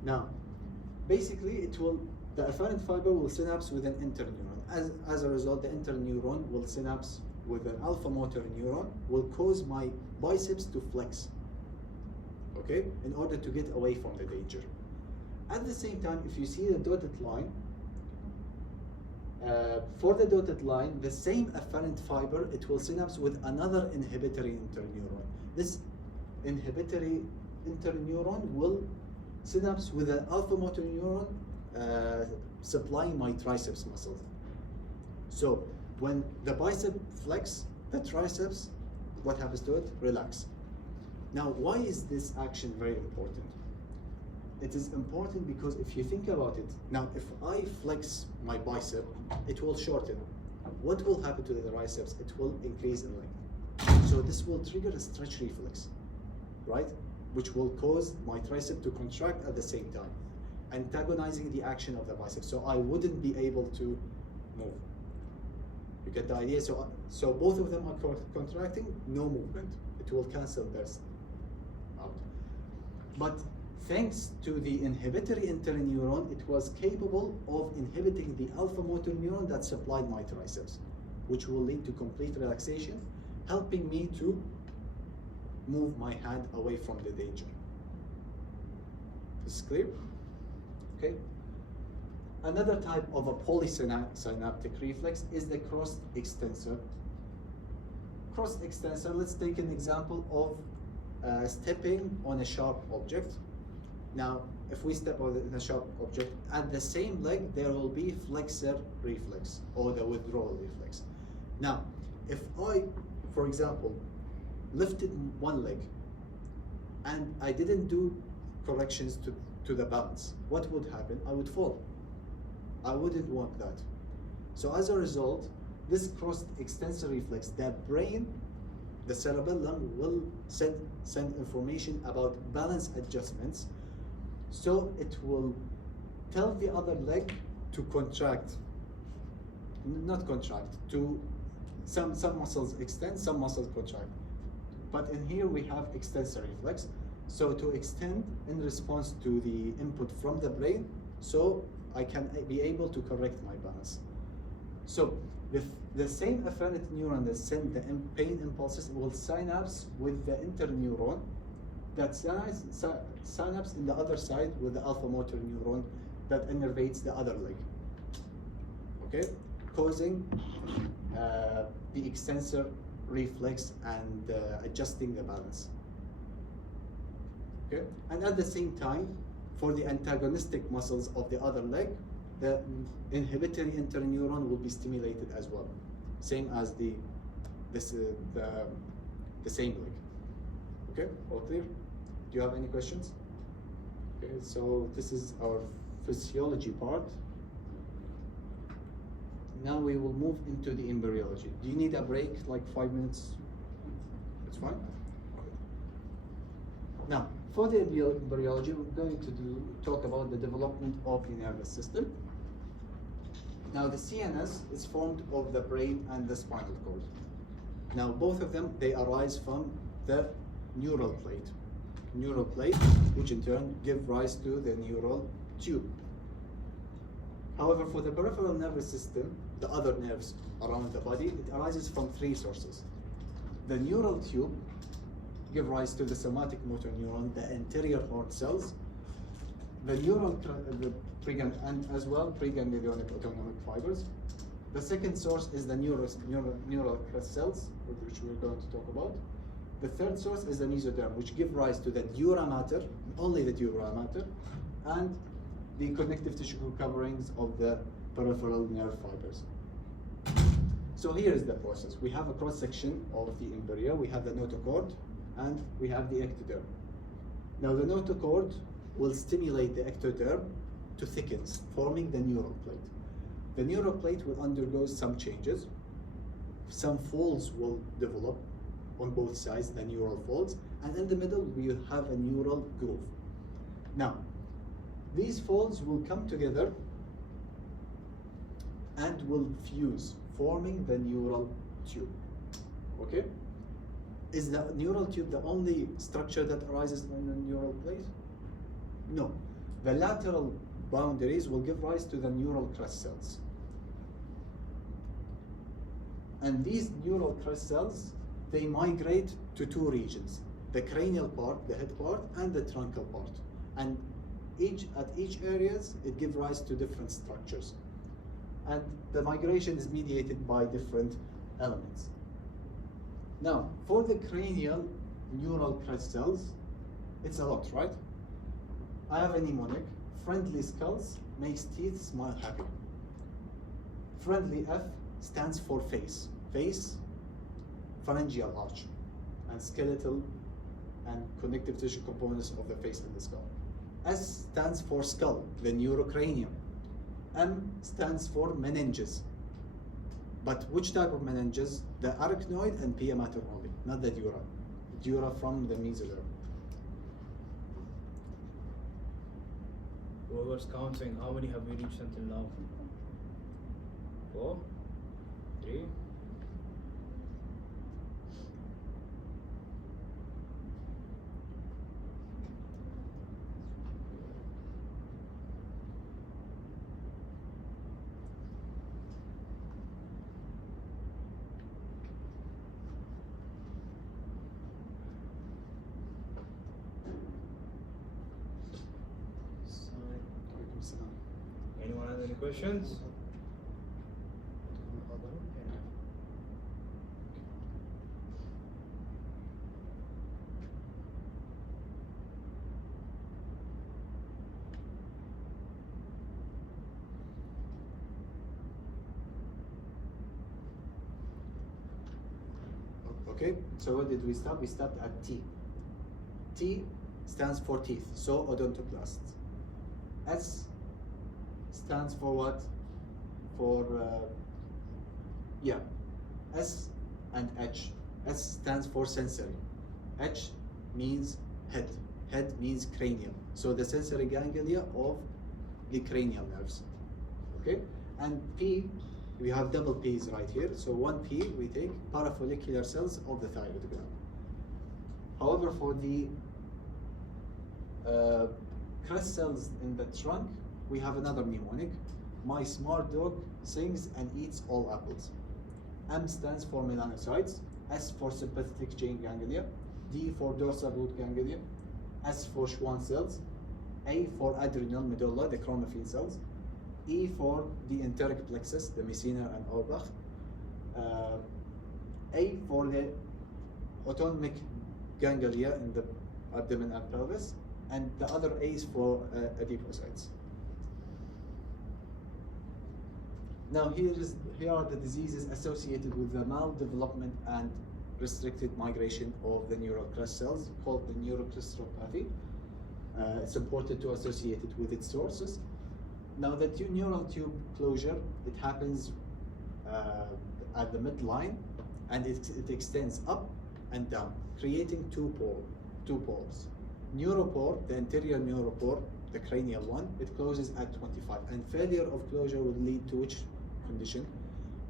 Now, basically, the afferent fiber will synapse with an interneuron. As a result, the interneuron will synapse with an alpha motor neuron, will cause my biceps to flex, okay, in order to get away from the danger. At the same time, if you see the dotted line, for the dotted line, the same afferent fiber, it will synapse with another inhibitory interneuron. This inhibitory interneuron will synapse with an alpha motor neuron supplying my triceps muscle. So when the bicep flex, the triceps, what happens to it? Relax. Now, why is this action very important? It is important because if you think about it, now if I flex my bicep, it will shorten. What will happen to the triceps? It will increase in length. So this will trigger a stretch reflex, right? Which will cause my tricep to contract at the same time, antagonizing the action of the bicep. So I wouldn't be able to move. You get the idea? So both of them are contracting, no movement. It will cancel this out. But thanks to the inhibitory interneuron, it was capable of inhibiting the alpha motor neuron that supplied my triceps, which will lead to complete relaxation, helping me to move my hand away from the danger. Is this clear? Okay. Another type of a polysynaptic reflex is the cross extensor. Cross extensor, let's take an example of stepping on a sharp object. Now, if we step on a sharp object, at the same leg, there will be flexor reflex or the withdrawal reflex. Now, if I, for example, lifted one leg and I didn't do corrections to the balance, what would happen? I would fall. I wouldn't want that. So as a result, this cross extensor reflex, the brain, the cerebellum will send information about balance adjustments. So it will tell the other leg to contract, not contract, to some muscles extend, some muscles contract. But in here we have extensor reflex. So to extend in response to the input from the brain, so I can be able to correct my balance. So the same afferent neuron that send the pain impulses will synapse with the interneuron that synapse in the other side with the alpha motor neuron that innervates the other leg. Okay, causing the extensor reflex and adjusting the balance. Okay, and at the same time, for the antagonistic muscles of the other leg, the inhibitory interneuron will be stimulated as well, same as the same leg. Okay, all clear? Do you have any questions? Okay, so this is our physiology part. Now we will move into the embryology. Do you need a break, like 5 minutes? It's fine. Okay. Now, for the embryology, we're going to talk about the development of the nervous system. Now, the CNS is formed of the brain and the spinal cord. Now, both of them, they arise from the neural plate. Neural plate, which in turn give rise to the neural tube. However, for the peripheral nervous system, the other nerves around the body, it arises from 3 sources. The neural tube give rise to the somatic motor neuron, the anterior horn cells, the neural and as well preganglionic autonomic fibers. The second source is the neural crest cells, which we're going to talk about. The third source is the mesoderm, which give rise to the dura mater, only the dura mater, and the connective tissue coverings of the peripheral nerve fibers. So here is the process. We have a cross section of the embryo, we have the notochord, and we have the ectoderm. Now the notochord will stimulate the ectoderm to thicken, forming the neural plate. The neural plate will undergo some changes. Some folds will develop on both sides, the neural folds, and in the middle we have a neural groove. Now, these folds will come together and will fuse, forming the neural tube. Okay? Is the neural tube the only structure that arises in the neural plate? No. The lateral boundaries will give rise to the neural crest cells. And these neural crest cells, they migrate to two regions, the cranial part, the head part, and the truncal part. And at each areas, it gives rise to different structures. And the migration is mediated by different elements. Now, for the cranial neural crest cells, it's a lot, right? I have a mnemonic. Friendly skulls makes teeth smile happy. Friendly F stands for face. Face, pharyngeal arch, and skeletal and connective tissue components of the face and the skull. S stands for skull, the neurocranium. M stands for meninges. But which type of meninges? The arachnoid and pia mater only, not the dura. Dura from the mesoderm. Whoever's counting, how many have we reached until now? 4, 3. Anyone have any questions? Okay, so what did we stop? We stopped at T. T stands for teeth, so odontoclasts. S stands for what? For, S and H. S stands for sensory. H means head. Head means cranial. So the sensory ganglia of the cranial nerves. Okay? And P, we have double P's right here. So one P, we take parafollicular cells of the thyroid gland. However, for the crest cells in the trunk, we have another mnemonic. My smart dog sings and eats all apples. M stands for melanocytes, S for sympathetic chain ganglia, D for dorsal root ganglia, S for Schwann cells, A for adrenal medulla, the chromaffin cells, E for the enteric plexus, the Messina and Auerbach, A for the autonomic ganglia in the abdomen and pelvis, and the other A's for adipocytes. Now here are the diseases associated with the maldevelopment and restricted migration of the neural crest cells, called the neurocrestropathy. It's important to associate it with its sources. Now the neural tube closure, it happens at the midline, and it extends up and down, creating two poles. Neuropore, the anterior neuropore, the cranial one, it closes at 25, and failure of closure will lead to which condition?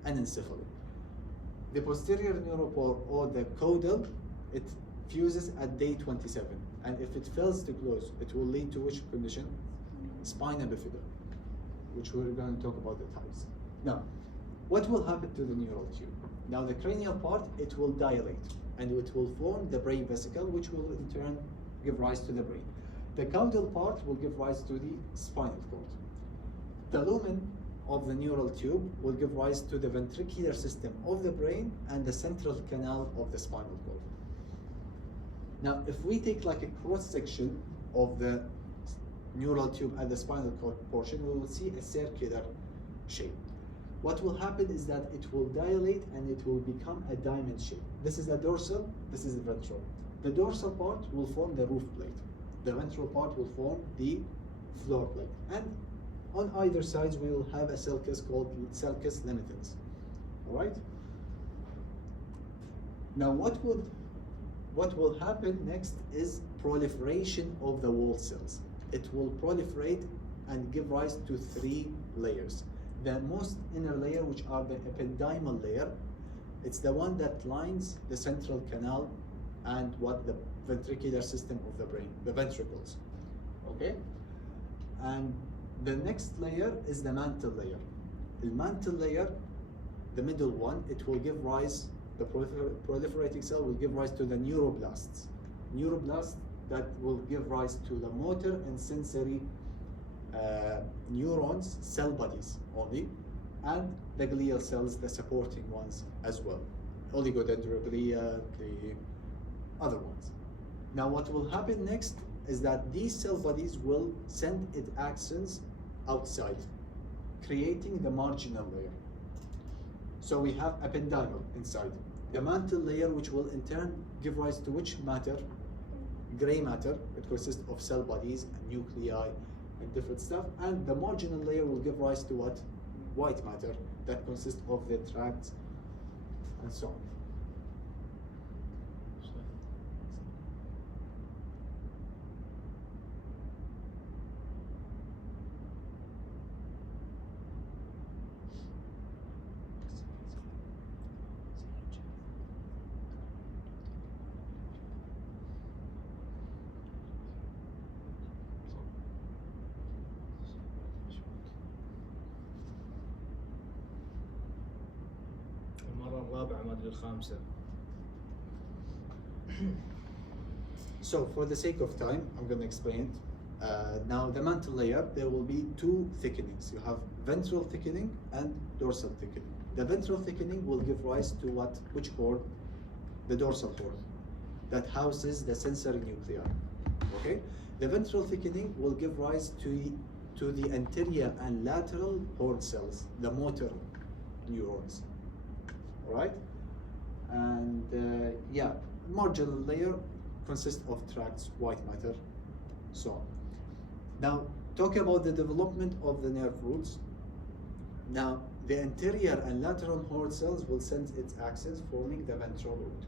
Anencephaly. The posterior neuropore, or the caudal, it fuses at day 27, and if it fails to close, it will lead to which condition? Spina bifida, which we're going to talk about the types. Now, what will happen to the neural tube? Now, the cranial part, it will dilate, and it will form the brain vesicle, which will in turn give rise to the brain. The caudal part will give rise to the spinal cord. The lumen of the neural tube will give rise to the ventricular system of the brain and the central canal of the spinal cord. Now, if we take like a cross section of the neural tube at the spinal cord portion, we will see a circular shape. What will happen is that it will dilate and it will become a diamond shape. This is the dorsal, this is the ventral. The dorsal part will form the roof plate. The ventral part will form the floor plate. And on either sides, we will have a sulcus called sulcus limigens. All right? Now, what will happen next is proliferation of the wall cells. It will proliferate and give rise to 3 layers. The most inner layer, which are the ependymal layer, it's the one that lines the central canal and what the ventricular system of the brain, the ventricles. Okay? And the next layer is the mantle layer. The mantle layer, the middle one, it will give rise, the proliferating cell will give rise to the neuroblasts. Neuroblasts that will give rise to the motor and sensory neurons, cell bodies only, and the glial cells, the supporting ones as well. Oligodendroglia, the other ones. Now what will happen next is that these cell bodies will send its axons outside, creating the marginal layer. So we have ependymal inside. The mantle layer, which will in turn give rise to which matter? Gray matter. It consists of cell bodies and nuclei and different stuff. And the marginal layer will give rise to what? White matter, that consists of the tracts and so on. المرة الرابعة ما أدري الخامسة. So for the sake of time, I'm going to explain it. Now the mantle layer, there will be 2 thickenings. You have ventral thickening and dorsal thickening. The ventral thickening will give rise to what? Which horn? The dorsal horn that houses the sensory nuclei. Okay? The ventral thickening will give rise to the anterior and lateral horn cells, the motor neurons. All right? And yeah, marginal layer consists of tracts, white matter, so on. Now, talking about the development of the nerve roots. Now, the anterior and lateral horn cells will send its axons, forming the ventral root.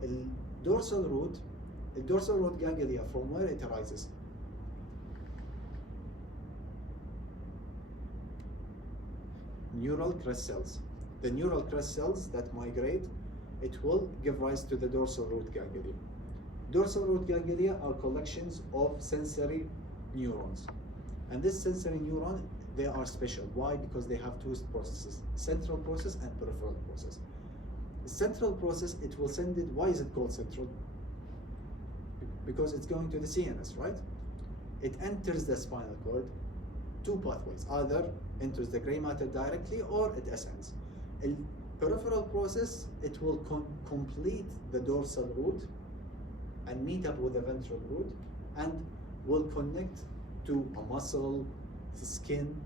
The dorsal root ganglia, from where it arises? Neural crest cells. The neural crest cells that migrate, it will give rise to the dorsal root ganglia. Dorsal root ganglia are collections of sensory neurons. And this sensory neuron, they are special. Why? Because they have 2 processes, central process and peripheral process. The central process, it will send it, why is it called central? Because it's going to the CNS, right? It enters the spinal cord, 2 pathways, either enters the gray matter directly or it ascends. A peripheral process, it will complete the dorsal root and meet up with the ventral root and will connect to a muscle, the skin,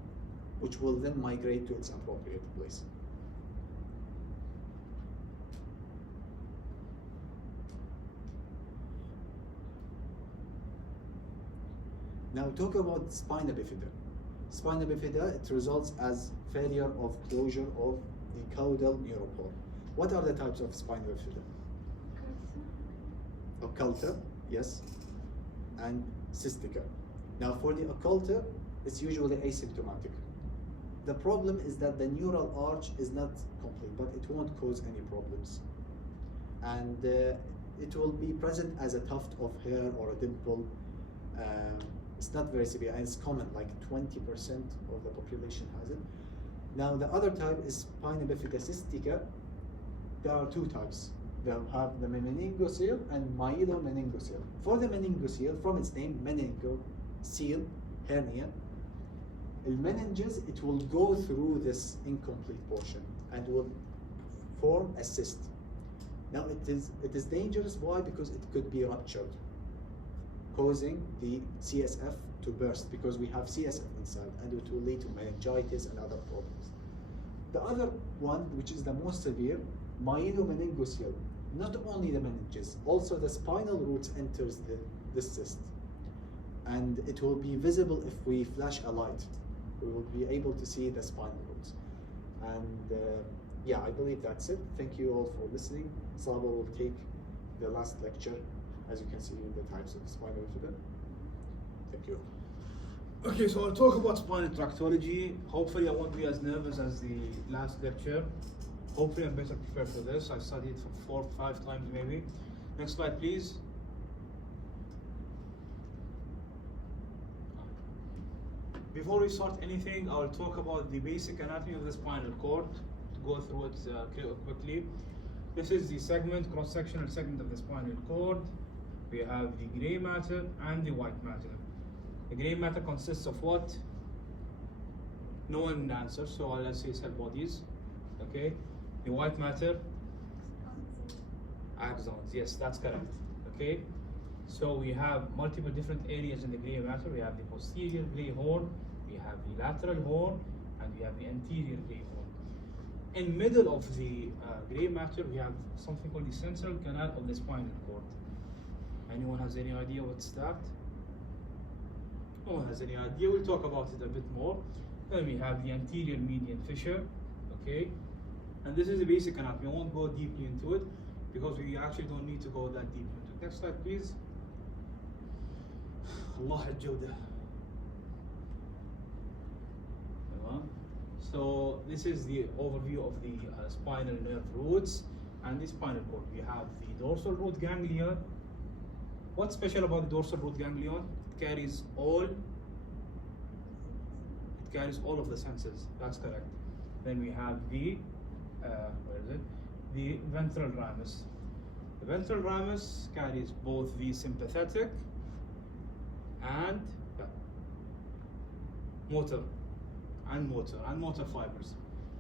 which will then migrate to its appropriate place. Now talk about spina bifida. Spina bifida, it results as failure of closure of the caudal neuropore. What are the types of spina bifida? Occulta, yes, and cystica. Now for the occulta, it's usually asymptomatic. The problem is that the neural arch is not complete, but it won't cause any problems. And it will be present as a tuft of hair or a dimple. It's not very severe, and it's common, like 20% of the population has it. Now the other type is spina bifida cystica. There are 2 types. They have the meningocele and myelomeningocele. For the meningocele, from its name, meningocele, hernia, the meninges, it will go through this incomplete portion and will form a cyst. Now it is dangerous. Why? Because it could be ruptured, causing the CSF to burst because we have CSF inside, and it will lead to meningitis and other problems. The other one, which is the most severe, myelomeningocele. Not only the meninges, also the spinal roots enters this cyst. And it will be visible if we flash a light. We will be able to see the spinal roots. And yeah, I believe that's it. Thank you all for listening. Saber will take the last lecture, as you can see in the types of spinal fluid. Thank you. Okay, so I'll talk about spinal tractology. Hopefully I won't be as nervous as the last lecture. Hopefully I'm better prepared for this. I studied for 4 or 5 times maybe. Next slide, please. Before we start anything, I'll talk about the basic anatomy of the spinal cord, to go through it quickly. This is the segment, cross-sectional segment of the spinal cord. We have the gray matter and the white matter. The gray matter consists of what? No one answers, so let's say cell bodies. Okay. The white matter? Axons. Yes, that's correct. Okay. So we have multiple different areas in the gray matter. We have the posterior gray horn, we have the lateral horn, and we have the anterior gray horn. In middle of the gray matter, we have something called the central canal of the spinal cord. Anyone has any idea what's that? No one has any idea. We'll talk about it a bit more. Then we have the anterior median fissure. Okay. And this is the basic anatomy. I won't go deeply into it because we actually don't need to go that deep into it. Next slide, please. Allah al-Jawda. So this is the overview of the spinal nerve roots and the spinal cord. We have the dorsal root ganglion. What's special about the dorsal root ganglion? It carries all of the senses. That's correct. Then we have the where is it? The ventral ramus. The ventral ramus carries both the sympathetic and motor fibers.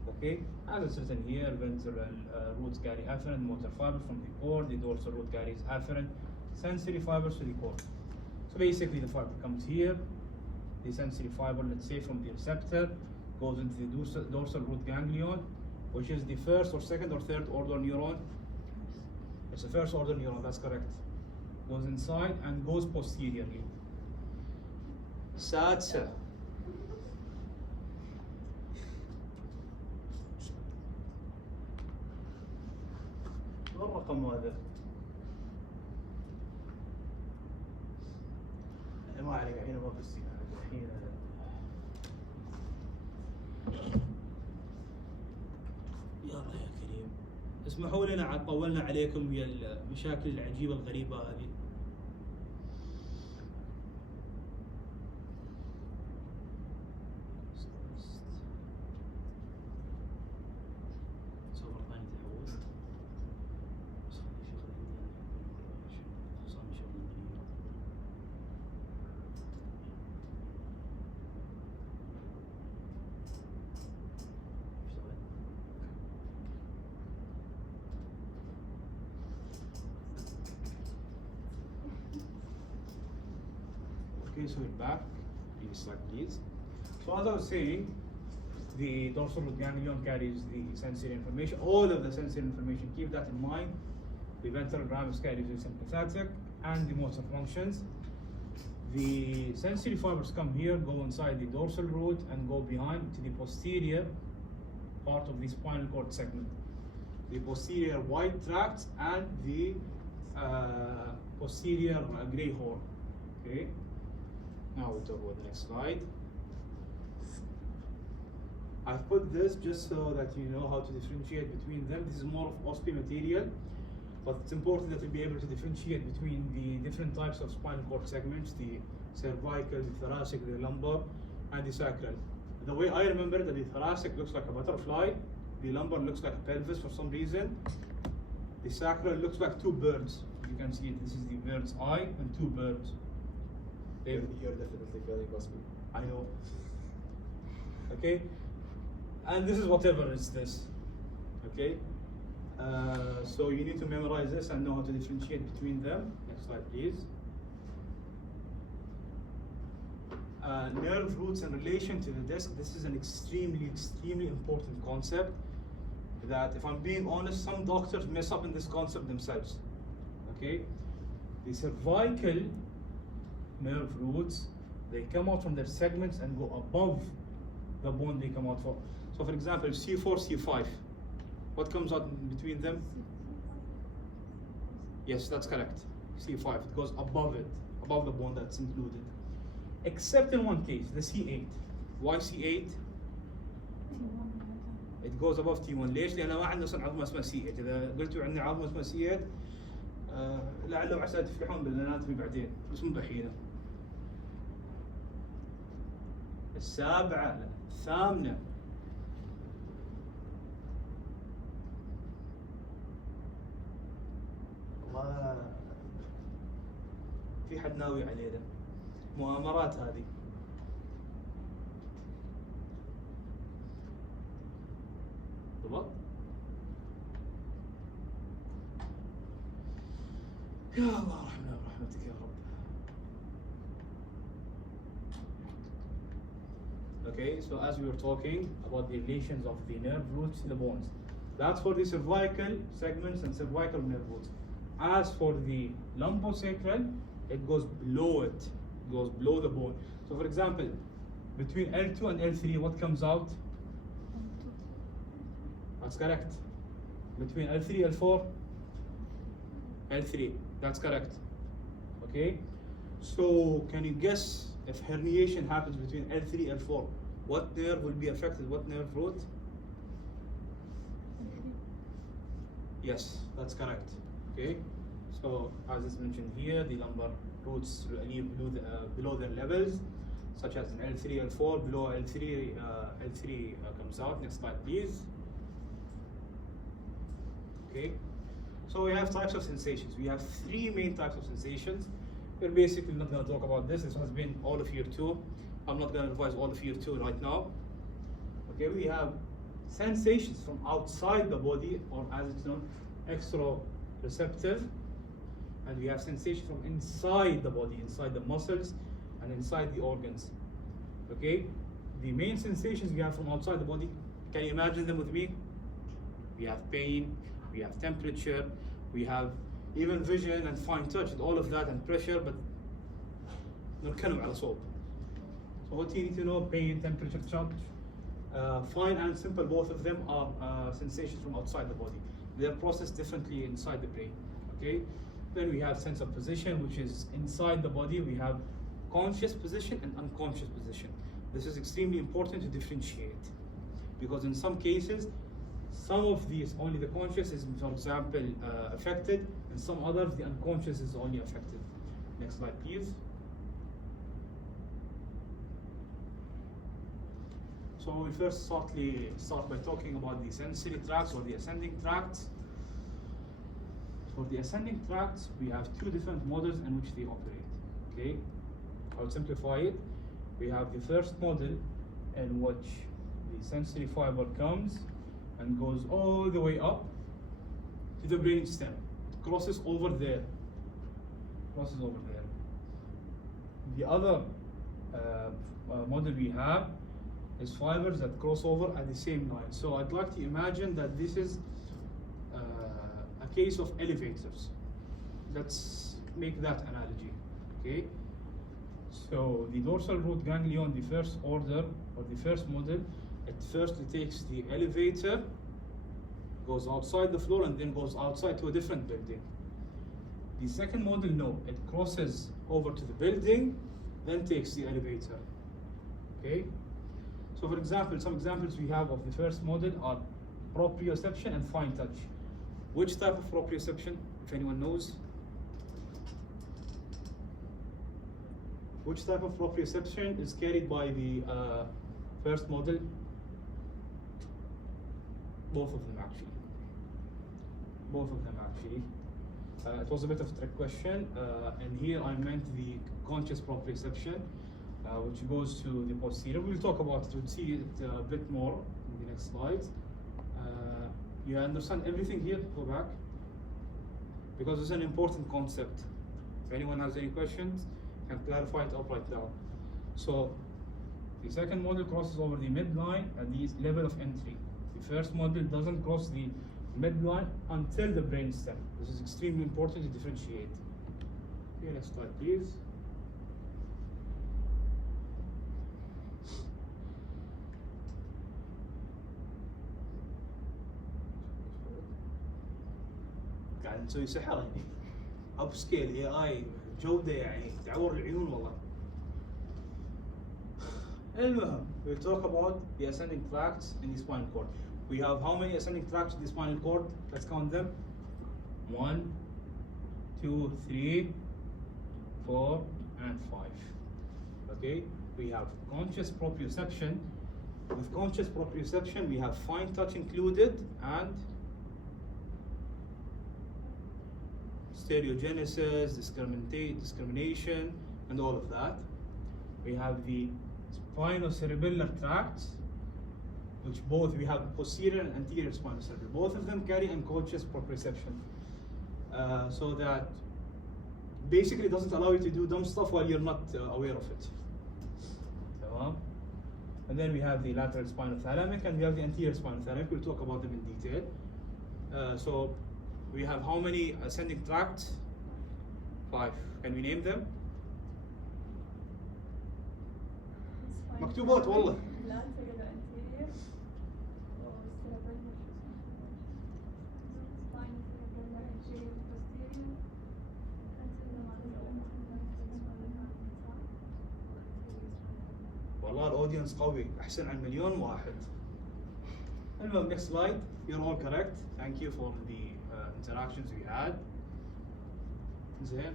Okay, as it's written here, ventral roots carry afferent motor fibers from the cord. The dorsal root carries afferent sensory fibers to the cord. So basically, the fiber comes here. The sensory fiber, let's say from the receptor, goes into the dorsal root ganglion, which is the first or second or third order neuron. It's the first order neuron, that's correct. Goes inside and goes posteriorly. سادسة. ما الرقم هذا؟ ما عليك الحين ما بصير الحين. يلا يا كريم اسمحوا لنا عاد طولنا عليكم ويا المشاكل العجيبة الغريبة هذه. Okay, so we're back. Previous slide, please. So as I was saying, the dorsal root ganglion carries the sensory information, all of the sensory information. Keep that in mind. The ventral ramus carries the sympathetic and the motor functions. The sensory fibers come here, go inside the dorsal root, and go behind to the posterior part of the spinal cord segment. The posterior white tracts and the posterior gray horn. Okay. Now we'll talk about the next slide. I've put this just so that you know how to differentiate between them. This is more of OSPI material, but it's important that you be able to differentiate between the different types of spinal cord segments, the cervical, the thoracic, the lumbar, and the sacral. The way I remember that the thoracic looks like a butterfly, the lumbar looks like a pelvis for some reason, the sacral looks like 2 birds. You can see it. This is the bird's eye and 2 birds. You're definitely feeling OSPI. I know. Okay, and this is whatever is this. Okay, so you need to memorize this and know how to differentiate between them. Next slide, please. nerve roots in relation to the disc. This is an extremely important concept that, if I'm being honest, some doctors mess up in this concept themselves. Okay, the cervical nerve roots, they come out from their segments and go above the bone they come out from. So for example, C4, C5, what comes out in between them? Yes, that's correct. C5, it goes above it, above the bone that's included. Except in one case, the C8. Why C8? It goes above T1. ليش؟ لأن ما عندنا أصلا عظمة اسمها C8. إذا قلتوا عندنا عظمة اسمها C8 لعل وعسى تفلحون بالاناتومي بعدين، بس مو دحين. السابعة، لا، الثامنة. والله في حد ناوي علينا. مؤامرات هذه. بالضبط. يا الله رحمنا برحمتك يا رب. Okay, so as we were talking about the relations of the nerve roots to the bones, that's for the cervical segments and cervical nerve roots. As for the lumbosacral, it goes below it, goes below the bone. So for example, between L2 and L3, what comes out? That's correct. Between L3 and L4, L3, that's correct. Okay, so can you guess if herniation happens between L3 and L4, what nerve will be affected, what nerve root? Yes, that's correct. Okay, so as is mentioned here, the lumbar roots leave below their levels, such as in L3, L4, below L3, L3 comes out. Next slide, please. Okay, so we have types of sensations. We have three main types of sensations. We're basically not going to talk about this. This has been all of year 2. I'm not going to revise all of year 2 right now. Okay, we have sensations from outside the body, or as it's known, exteroceptive. And we have sensations from inside the body, inside the muscles and inside the organs. Okay, the main sensations we have from outside the body, can you imagine them with me? We have pain, we have temperature, we have even vision and fine touch and all of that, and pressure, but نركنهم على صوب. So what you need to know: pain, temperature, touch, fine and simple, both of them are sensations from outside the body. They are processed differently inside the brain. Okay, then we have sense of position, which is inside the body. We have conscious position and unconscious position. This is extremely important to differentiate, because in some cases, some of these only the conscious is, for example, affected, and some others the unconscious is only affected. Next slide, please. So we first start by talking about the sensory tracts, or the ascending tracts. For the ascending tracts, we have two different models in which they operate. Okay, I'll simplify it. We have the first model in which the sensory fiber comes and goes all the way up to the brain stem. It crosses over there. The other model we have is fibers that cross over at the same line. So I'd like to imagine that this is a case of elevators. Let's make that analogy. Okay. So the dorsal root ganglion, the first order or the first model, at first it takes the elevator, goes outside the floor, and then goes outside to a different building. The second model, no, it crosses over to the building, then takes the elevator. Okay. So for example, some examples we have of the first model are proprioception and fine touch. Which type of proprioception, if anyone knows? Which type of proprioception is carried by the first model? Both of them actually. It was a bit of a trick question, and here I meant the conscious proprioception, which goes to the posterior. We'll talk about it, we'll see it a bit more in the next slides. You understand everything here? Go back, because it's an important concept. If anyone has any questions, can clarify it up right now. So the second model crosses over the midline at the level of entry. The first model doesn't cross the midline until the brainstem. This is extremely important to differentiate. Okay, next slide, please. قاعد نسوي سحر هني. اب سكيل اي اي جوده يعني تعور العيون والله. المهم, we'll talk about the ascending tracts in the spinal cord. We have how many ascending tracts in the spinal cord? Let's count them. 1, 2, 3, 4, and 5. Okay, we have conscious proprioception. With conscious proprioception, we have fine touch included and stereogenesis, discrimination, and all of that. We have the spinocerebellar tracts, which both we have posterior and anterior spinocerebellar. Both of them carry unconscious proprioception, so that basically doesn't allow you to do dumb stuff while you're not aware of it. And then we have the lateral spinothalamic and we have the anterior spinothalamic. We'll talk about them in detail. So we have how many ascending tracts? 5. Can we name them? مكتوبات والله. والله الاودينس قوي احسن عن مليون واحد. المهم, next slide. You're all correct. Thank you for the interactions we had. زين.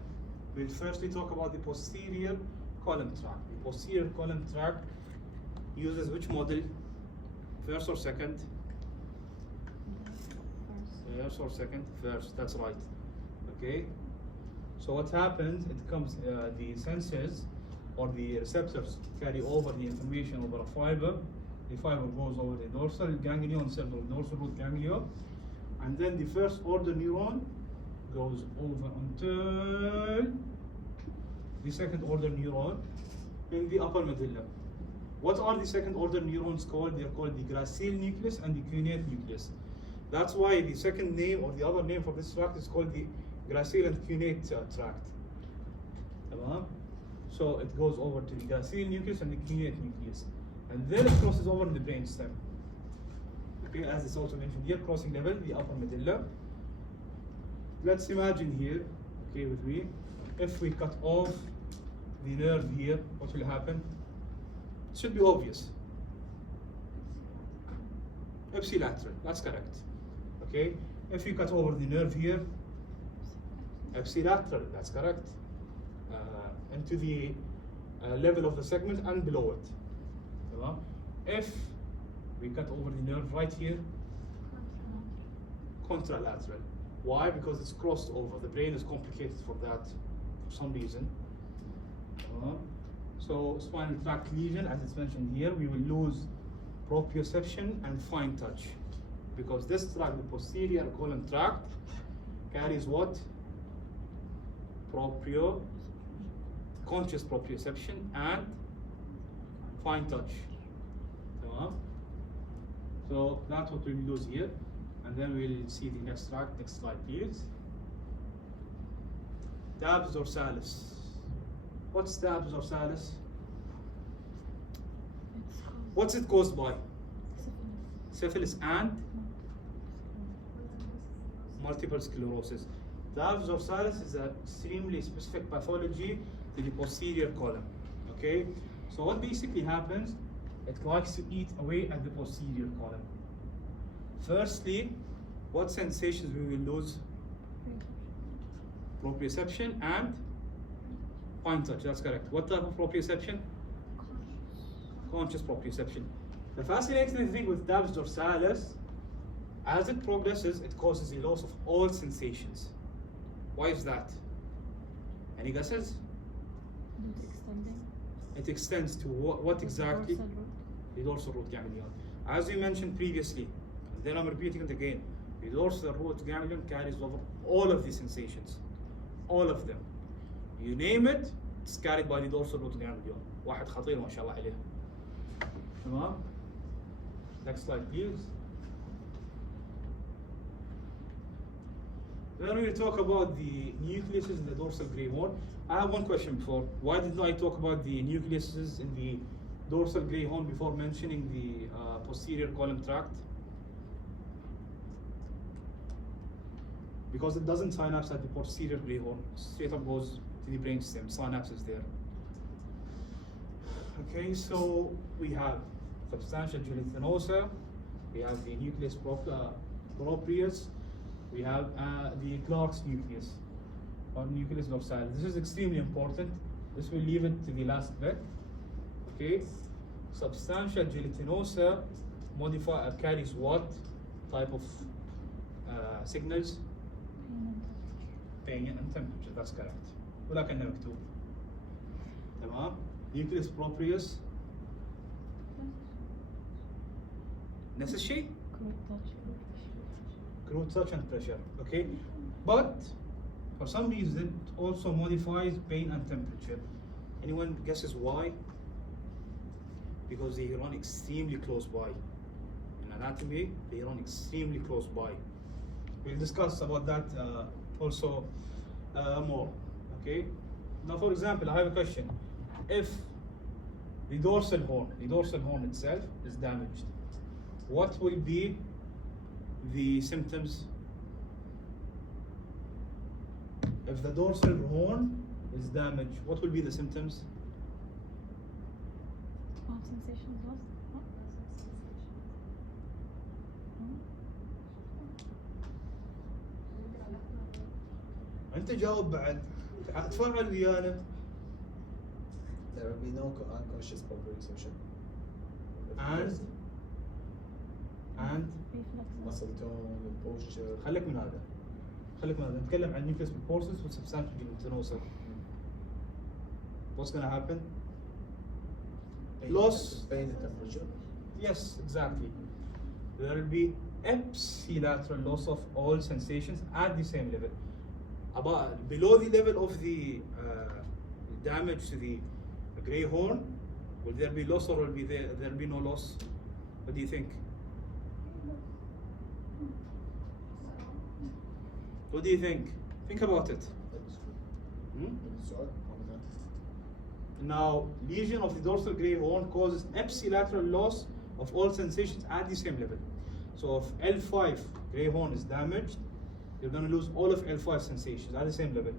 We'll firstly talk about the posterior column tract. The posterior column tract uses which model? First or second? First or second? First, that's right. Okay. So what happens, it comes, the senses or the receptors carry over the information over a fiber. The fiber goes over the dorsal ganglion, the dorsal root ganglion, and then the first order neuron goes over until the second order neuron in the upper medulla. What are the second order neurons called? They're called the gracile nucleus and the cuneate nucleus. That's why the second name or the other name for this tract is called the gracile and cuneate tract. So it goes over to the gracile nucleus and the cuneate nucleus, and then it crosses over the brainstem. Okay, as it's also mentioned here, crossing level, the upper medulla. Let's imagine here, okay, with me, if we cut off the nerve here, what will happen? It should be obvious. Ipsilateral, that's correct. Okay, if you cut over the nerve here, ipsilateral, that's correct. Into the level of the segment and below it. If we cut over the nerve right here, contralateral. Why? Because it's crossed over. The brain is complicated for that for some reason. So spinal tract lesion, as it's mentioned here, we will lose proprioception and fine touch, because this tract, the posterior column tract, carries what? Conscious proprioception and fine touch. So that's what we'll lose here, and then we'll see the next tract. Next slide, please. Dabs dorsalis. What's dabs dorsalis? What's it caused by? Syphilis and multiple sclerosis. Dabs dorsalis is an extremely specific pathology to the posterior column. Okay, so what basically happens? It likes to eat away at the posterior column. Firstly, what sensations we will lose? Proprioception and fine touch. That's correct. What type of proprioception? Conscious proprioception. The fascinating thing with dabs dorsalis, as it progresses, it causes a loss of all sensations. Why is that? Any guesses? It extends to what exactly? The dorsal root ganglion. As we mentioned previously, and then I'm repeating it again, the dorsal root ganglion carries over all of the sensations. All of them. You name it, it's carried by the dorsal root ganglion. واحد خطير ما شاء الله عليه. تمام. Next slide please. Then we talk about the nucleuses in the dorsal gray horn. I have one question before. Why did I talk about the nucleuses in the dorsal gray horn before mentioning the posterior column tract? Because it doesn't synapse at the posterior gray horn. Straight up goes to the brainstem. Synapse is there. Okay, so we have substantia gelatinosa, we have the nucleus proprius, we have the Clark's nucleus, or nucleus dorsalis. This is extremely important. This will leave it to the last bit. Okay, substantia gelatinosa carries what type of signals? Pain and temperature. That's correct. ولكنه مكتوب. تمام. Nucleus proprius. نفس الشيء؟ Crude touch and pressure. Okay, but for some reason it also modifies pain and temperature. Anyone guesses why? Because they run extremely close by. In anatomy, they run extremely close by. We'll discuss about that also more. Okay. Now, for example, I have a question. If the dorsal horn itself is damaged, what will be the symptoms? If the dorsal horn is damaged, what will be the symptoms? All sensations lost. أنت جاوب بعد. تفاعل ويانا. There will be no unconscious proprioception. And muscle tone, posture. خليك من هذا نتكلم عن nucleus precursus والسبستانشال gelatinosa. What's going to happen? Loss. Pain and temperature. Yes, exactly. There will be ipsilateral loss of all sensations at the same level. About below the level of the damage to the grey horn, will there be loss or will there be no loss? What do you think? What do you think? Think about it. Now, lesion of the dorsal grey horn causes ipsilateral loss of all sensations at the same level. So if L5 grey horn is damaged, you're going to lose all of L5 sensations at the same level.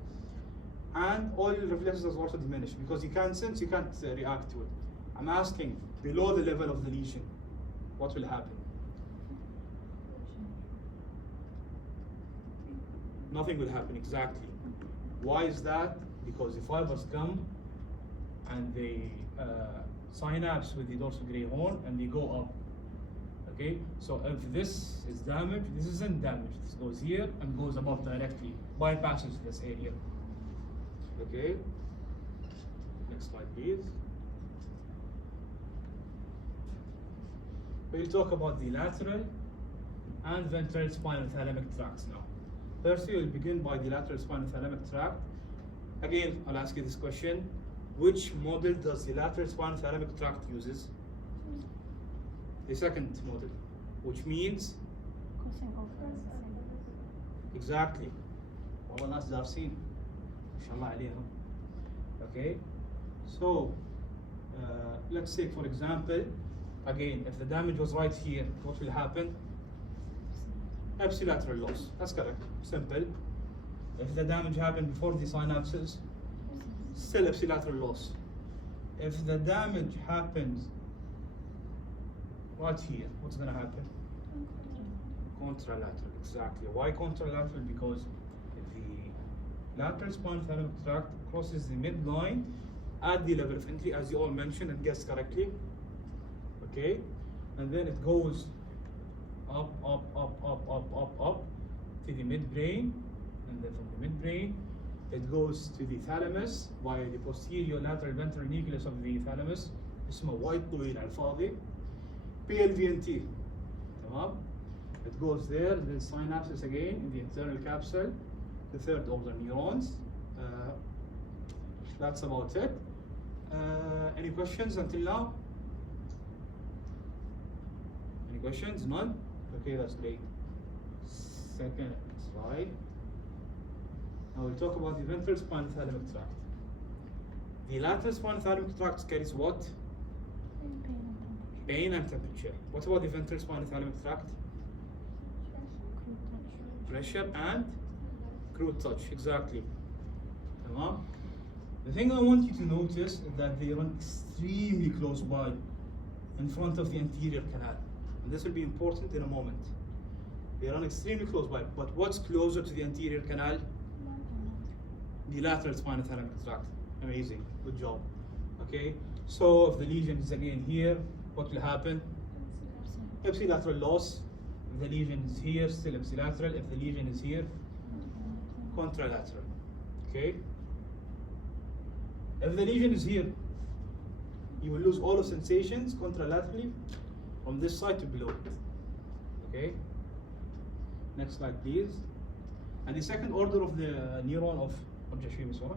And all your reflexes are also diminished because you can't sense, you can't react to it. I'm asking, below the level of the lesion, what will happen? Nothing will happen, exactly. Why is that? Because the fibers come and they synapse with the dorsal grey horn and they go up. Okay, so if this is damaged, this isn't damaged. This goes here and goes above directly, bypasses this area. Okay, next slide please. We'll talk about the lateral and ventral spinal thalamic tracts now. Firstly, we'll begin by the lateral spinal thalamic tract. Again, I'll ask you this question. Which model does the lateral spinal thalamic tract uses? The second model, which means? Crossing over. Exactly. والله ناس دارسين. ما شاء الله عليهم. Okay. So, let's say for example, again, if the damage was right here, what will happen? Ipsilateral loss. That's correct. Simple. If the damage happened before the synapses, still ipsilateral loss. If the damage happens right here, what's going to happen? Contralateral. Exactly. Why contralateral? Because the lateral spinal thalamic tract crosses the midline at the level of entry, as you all mentioned and guessed correctly. Okay, and then it goes up to the midbrain, and then from the midbrain it goes to the thalamus via the posterior lateral ventral nucleus of the thalamus. اسمه white طويل على الفاضي. PLVNT. تمام. It goes there, then synapses again in the internal capsule, the third order neurons. That's about it. Any questions until now? Any questions? None? Okay, that's great. Second slide. Now we'll talk about the ventral spinothalamic tract. The lateral spinothalamic tract carries what? Pain and temperature. What about the ventral spinothalamic tract? Pressure and crude touch, exactly. Tamam? The thing I want you to notice is that they run extremely close by in front of the anterior canal. And this will be important in a moment. They run extremely close by, but what's closer to the anterior canal? The lateral spinothalamic tract. Amazing, good job. Okay, so if the lesion is again here, what will happen? Ipsilateral loss. If the lesion is here, still ipsilateral. If the lesion is here, contralateral. Okay. If the lesion is here, you will lose all of sensations contralaterally from this side to below. Okay. Next slide, please. And the second order of the neuron of Allah.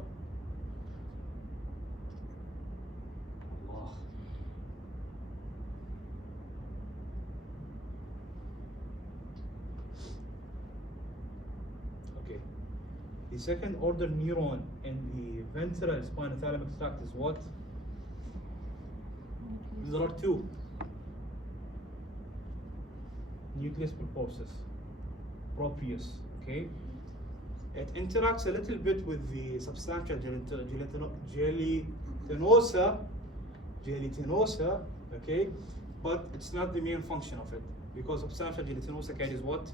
Okay. The second order neuron in the ventral spinothalamic tract is what? There are two. Nucleus pulposus, proprius. Okay. It interacts a little bit with the substantia gelatinosa, okay, but it's not the main function of it because substantia gelatinosa carries what?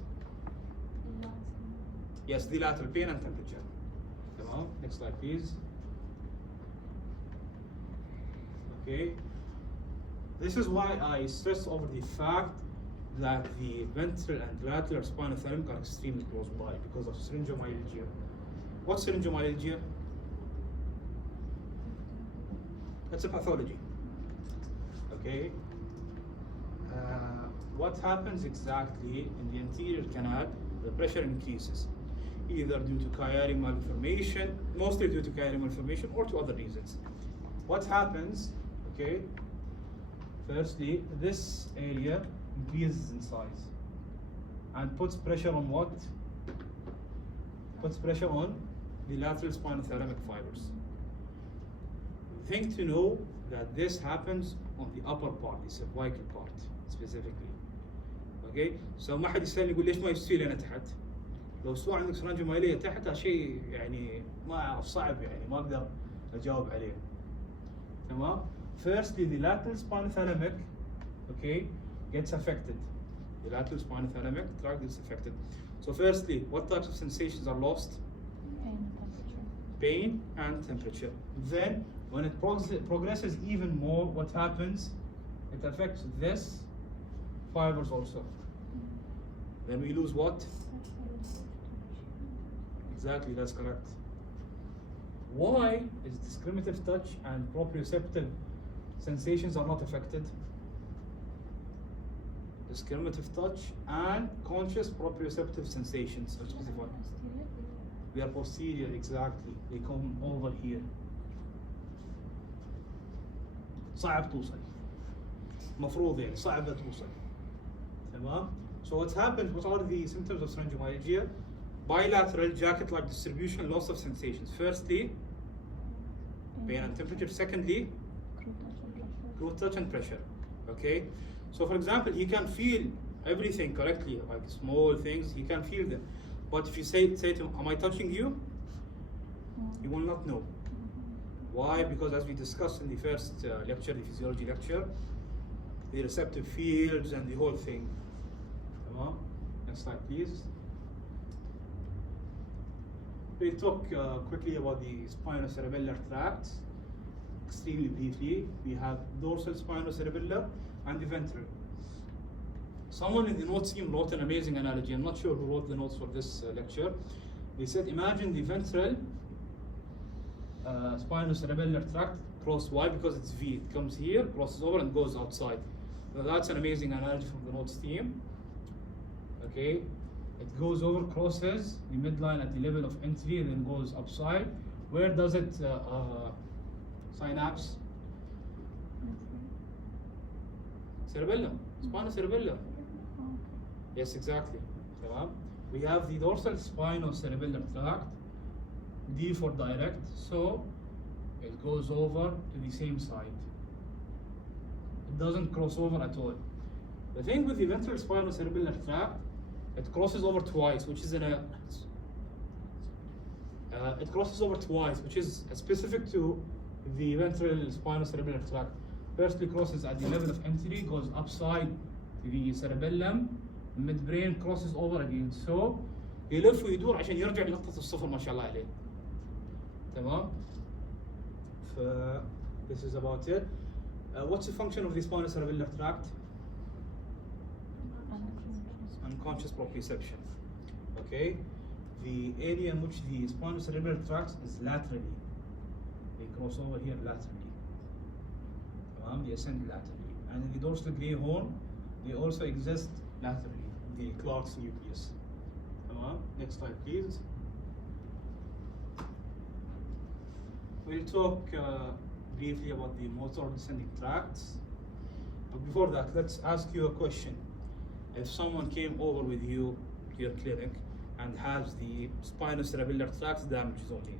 Yes, the lateral pain and temperature. Come on, next slide, please. Okay, this is why I stress over the fact that the ventral and lateral spinothalamic are extremely close by because of syringomyalgia. What's syringomyalgia? It's a pathology. Okay. What happens exactly in the anterior canal? The pressure increases, either due to chiari malformation, mostly due to chiari malformation, or to other reasons. What happens? Okay. Firstly, this area increases in size and puts pressure on what? Puts pressure on the lateral spinothalamic fibers. The thing to know that this happens on the upper part, the cervical part specifically. Okay? So ما حد يسألني يقول ليش ما يستوي لنا تحت؟ لو استوى عندك سرنجوميلية تحت هالشيء يعني ما أعرف صعب يعني ما أقدر أجاوب عليه. تمام؟ Firstly, the lateral spinothalamic, okay, gets affected. The lateral spinothalamic tract gets affected. So firstly, what types of sensations are lost? Pain and temperature. Then, when it progresses even more, what happens? It affects this fibers also. Then we lose what? Exactly, that's correct. Why is discriminative touch and proprioceptive sensations are not affected? Discriminative touch and conscious proprioceptive sensations are specified. They are posterior, exactly. They come over here. صعب توصل. مفروض يعني صعبة توصل. تمام؟ So what happens? What are the symptoms of syringomyalgia? Bilateral jacket-like distribution, loss of sensations. Firstly, pain and temperature. Secondly, crude touch and pressure. Okay? So for example, he can feel everything correctly, like small things, he can feel them. But if you say to him, am I touching you? He will not know. Why? Because as we discussed in the first lecture, the physiology lecture, the receptive fields and the whole thing. Next slide, please. We'll talk quickly about the spinocerebellar tract. Extremely briefly, we have dorsal spinocerebellar and the ventral. Someone in the notes team wrote an amazing analogy. I'm not sure who wrote the notes for this lecture. They said, imagine the ventral spinocerebellar tract cross. Why? Because it's V. It comes here, crosses over, and goes outside. Now that's an amazing analogy from the notes team. Okay, it goes over, crosses the midline at the level of entry, and then goes upside. Where does it synapse? cerebellum, spinocerebellum. Yes, exactly. تمام. We have the dorsal spinocerebellar tract, D for direct, so it goes over to the same side. It doesn't cross over at all. The thing with the ventral spinocerebellar tract, it crosses over twice, which is specific to the ventral spinocerebellar tract. Firstly crosses at the level of entry, goes upside to the cerebellum, midbrain crosses over again. So يلف ويدور عشان يرجع لنقطة الصفر ما شاء الله عليه. تمام؟ This is about it. What's the function of the spinocerebellar tract? Unconscious proprioception. Okay? The area in which the spinocerebellar tract is laterally. They cross over here laterally. They ascend laterally. And in the dorsal grey horn, they also exist laterally, the Clark's nucleus. Next slide, please. We'll talk briefly about the motor descending tracts. But before that, let's ask you a question. If someone came over with you to your clinic and has the spinocerebellar tract damages only,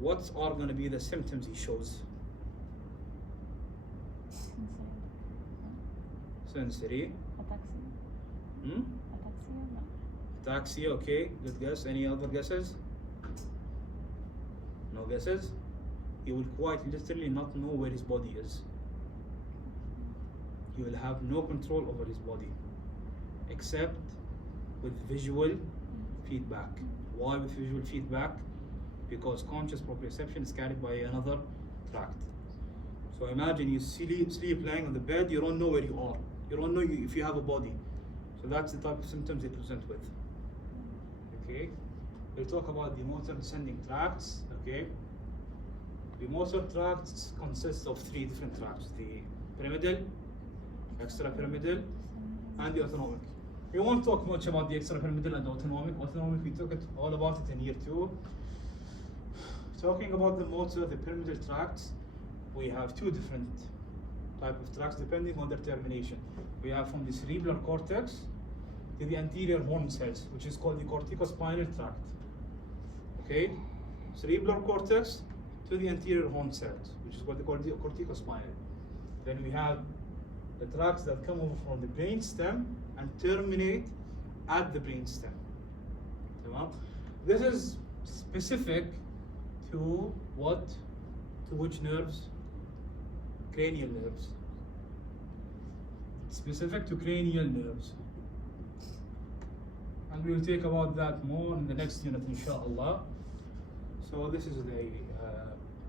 what are going to be the symptoms he shows? Sensory. Ataxia. Ataxia, no. Ataxia, okay, good guess. Any other guesses? No guesses? He will quite literally not know where his body is. He will have no control over his body, except with visual feedback. Why with visual feedback? Because conscious proprioception is carried by another tract. So imagine you sleep lying on the bed, you don't know where you are. You don't know if you have a body. So that's the type of symptoms they present with. Okay? We'll talk about the motor descending tracts. Okay? The motor tracts consist of three different tracts: the pyramidal, extrapyramidal, and the autonomic. We won't talk much about the extrapyramidal and the autonomic. Autonomic, we talked all about it in year 2. Talking about the motor, the pyramidal tracts, we have two different type of tracts depending on their termination. We have from the cerebral cortex to the anterior horn cells, which is called the corticospinal tract. Okay, cerebral cortex to the anterior horn cells, which is called the corticospinal. Then we have the tracts that come over from the brain stem and terminate at the brain stem. This is specific to what? To which nerves? Cranial nerves. Specific to cranial nerves. And we'll take about that more in the next unit, inshallah. So this is the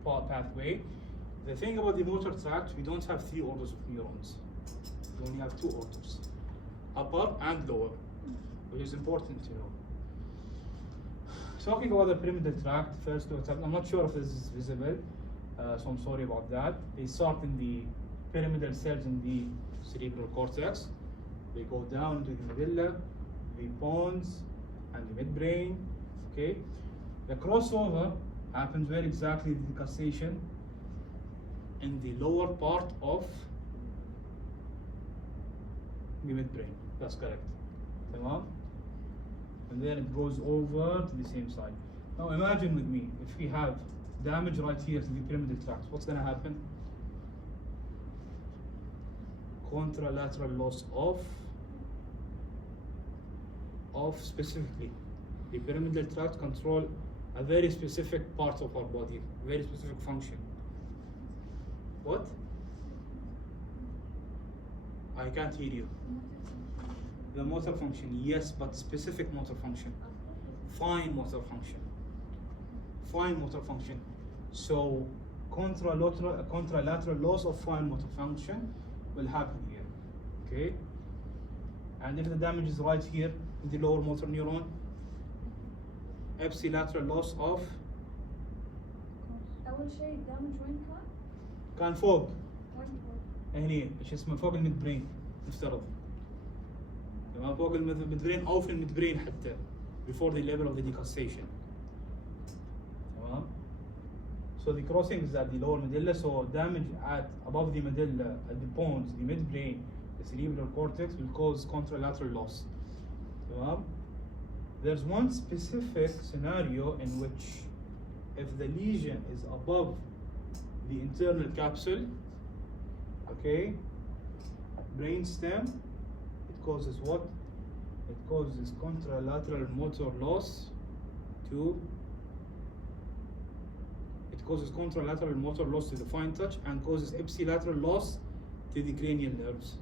pathway. The thing about the motor tract, we don't have 3 orders of neurons. We only have 2 orders, upper and lower, which is important to know. Talking about the pyramidal tract, first, I'm not sure if this is visible, so I'm sorry about that. They start in the pyramidal cells in the cerebral cortex. They go down to the medulla, the pons, and the midbrain. Okay, the crossover happens where exactly? The decussation in the lower part of the midbrain. That's correct. Tamam? And then it goes over to the same side. Now imagine with me, if we have damage right here to the pyramidal tract, what's going to happen? Contralateral loss of specifically the pyramidal tract control a very specific part of our body, very specific function. What? I can't hear you. The motor function, yes, but specific motor function. Fine motor function. Fine motor function. So contralateral loss of fine motor function will happen here. Okay? And if the damage is right here in the lower motor neuron, ipsilateral loss of أول شيء الدمج وين كان فوق كان؟ هني ايش اسمه فوق الميدبرين نفترض تمام فوق الميدبرين او في الميدبرين حتى before the level of the decussation تمام So the crossing is at the lower medulla, so damage at above the medulla, at the bones, the midbrain, the cerebral cortex will cause contralateral loss. تمام؟ There's one specific scenario in which if the lesion is above the internal capsule, okay, brain stem, it causes what? It causes contralateral motor loss to the fine touch and causes ipsilateral loss to the cranial nerves.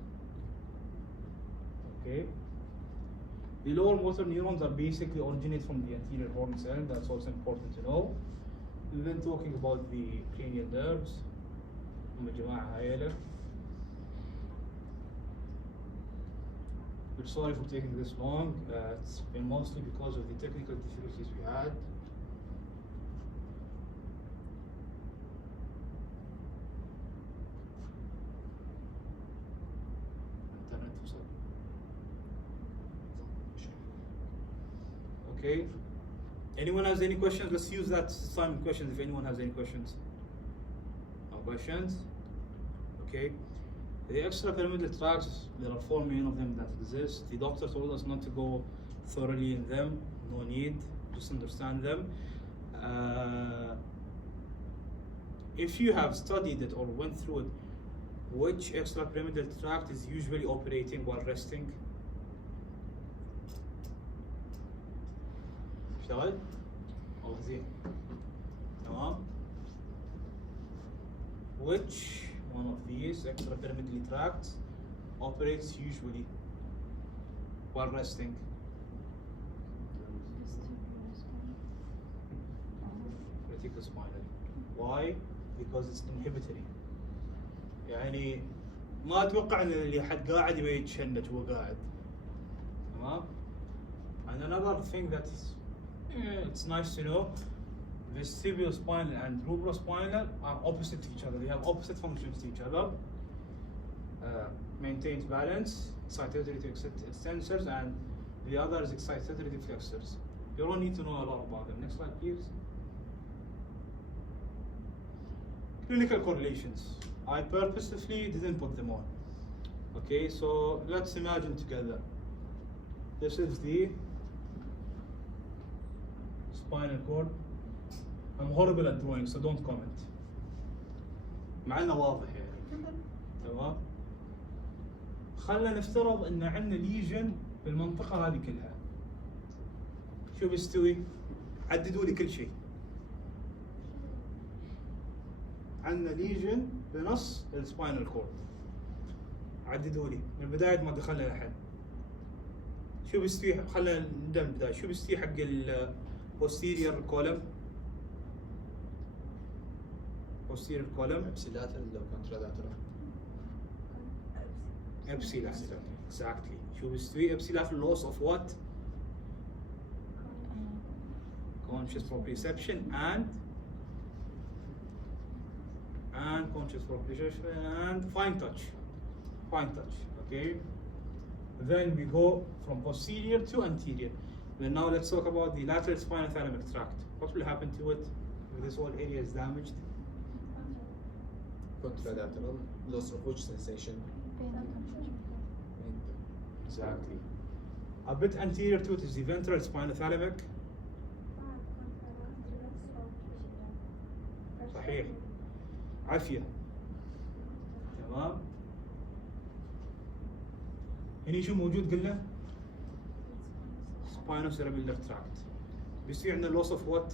Okay. The lower motor neurons are basically originate from the anterior horn cell. That's also important to know. And then talking about the cranial nerves. We're sorry for taking this long. It's been mostly because of the technical difficulties we had. Okay. Anyone has any questions? Let's use that assignment questions if anyone has any questions. No questions? Okay. The extrapyramidal tracts, there are 4 main of them that exist. The doctor told us not to go thoroughly in them. No need. Just understand them. If you have studied it or went through it, which extrapyramidal tract is usually operating while resting? اشتغل؟ والله زين. تمام؟ Which one of these extrapyramidal tracts operates usually while resting? Reticulospinal. Why? Because it's inhibitory. يعني ما اتوقع ان اللي حد قاعد يبي يتشنج وهو قاعد. تمام؟ And another thing that is it's nice to know, vestibulospinal and rubrospinal are opposite to each other. They have opposite functions to each other. Maintains balance, excitatory to extensors, and the other is excitatory to flexors. You don't need to know a lot about them. Next slide, please. Clinical correlations. I purposefully didn't put them on. Okay, so let's imagine together. This is the spinal cord. I'm horrible at drawing, so don't comment. مع انه واضح يعني. تمام؟ خلينا نفترض ان عندنا ليجن في المنطقة هذه كلها. شو بيستوي؟ عددوا لي كل شيء. عندنا ليجن بنص السباينال كورد. عددوا لي من البداية ما دخلنا لحد. شو بيستوي؟ خلينا نبدأ من البداية. شو بيستوي حق ال posterior column? Posterior column. Ipsilateral or contralateral? Ipsilateral. Exactly. شو بيستوي؟ Ipsilateral loss of what? Conscious proprioception and conscious proprioception and fine touch. Fine touch. Okay. Then we go from posterior to anterior. Then now let's talk about the lateral spinal thalamic tract. What will happen to it if this whole area is damaged? Contralateral, loss of which sensation? Exactly. A bit anterior to it is the ventral spinal thalamic. صحيح. عافية. تمام. هني شو موجود قلنا؟ spinocerebellar tract. بيصير عندنا loss of what؟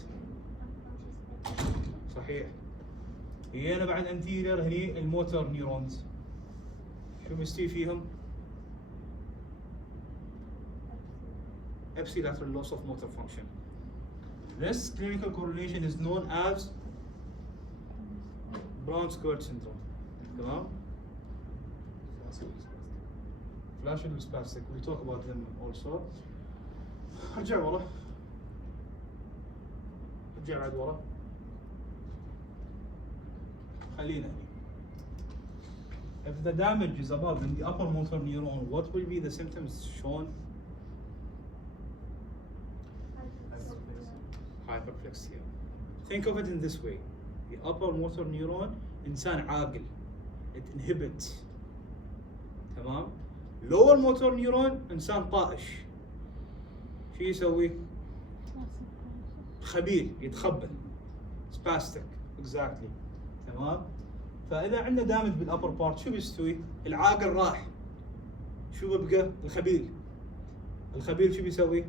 صحيح. هنا بعد anterior هني الموتور نيورونز. شو بيصير فيهم؟ ipsilateral loss of motor function. This clinical correlation is known as brown skirt syndrome. تمام؟ flaccid spastic. We'll talk about them also. ارجع ورا. ارجع بعد ورا. خلينا هني. If the damage is above in the upper motor neuron, what will be the symptoms shown? Hyperplexia. Think of it in this way. the upper motor neuron إنسان عاقل it inhibits تمام. lower motor neuron إنسان طائش شو يسوي؟ خبيل يتخبل spastic exactly تمام. فإذا عندنا دامج بالأبر بارت شو بيستوي؟ العاقل راح شو ببقى؟ الخبيل شو بيسوي؟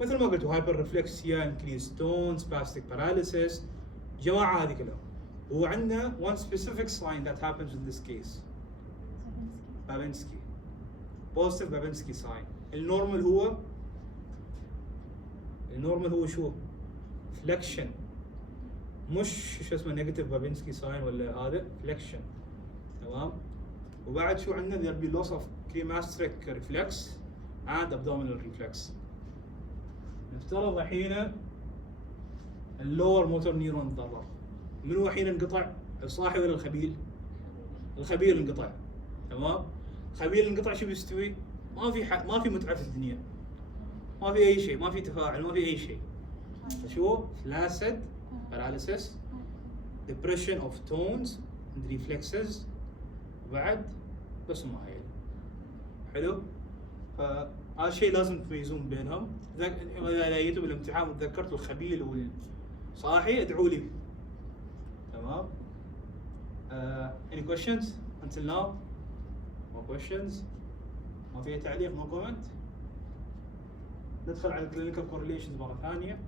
مثل ما قلت هايبر ريفلكسيا انكريز تون spastic paralysis جماعة هذه كلها. وعندنا one specific sign that happens in this case بابنسكي positive بابنسكي sign. النورمال هو شو؟ فليكشن مش شو اسمه نيجاتيف بابنسكي ساين ولا هذا فليكشن تمام. وبعد شو عندنا there'll be loss of cremasteric reflex and abdominal reflex. نفترض الحين اللور موتور نيرون تضرر. منو الحين انقطع؟ الصاحي ولا الخبيل؟ الخبيل انقطع تمام. الخبيل انقطع شو بيستوي؟ ما في متعة في الدنيا، ما في اي شيء، ما في تفاعل، ما في اي شيء. فشو؟ flaccid paralysis depression of tones and reflexes وبعد بس ما هي حلو. فهذا الشيء لازم تميزون بينهم. اذا لقيتوا بالامتحان وتذكرتوا الخبيل والصاحي ادعوا لي تمام. any questions until now؟ no questions؟ ما في تعليق؟ no comment؟ ندخل على clinical correlations مرة ثانية.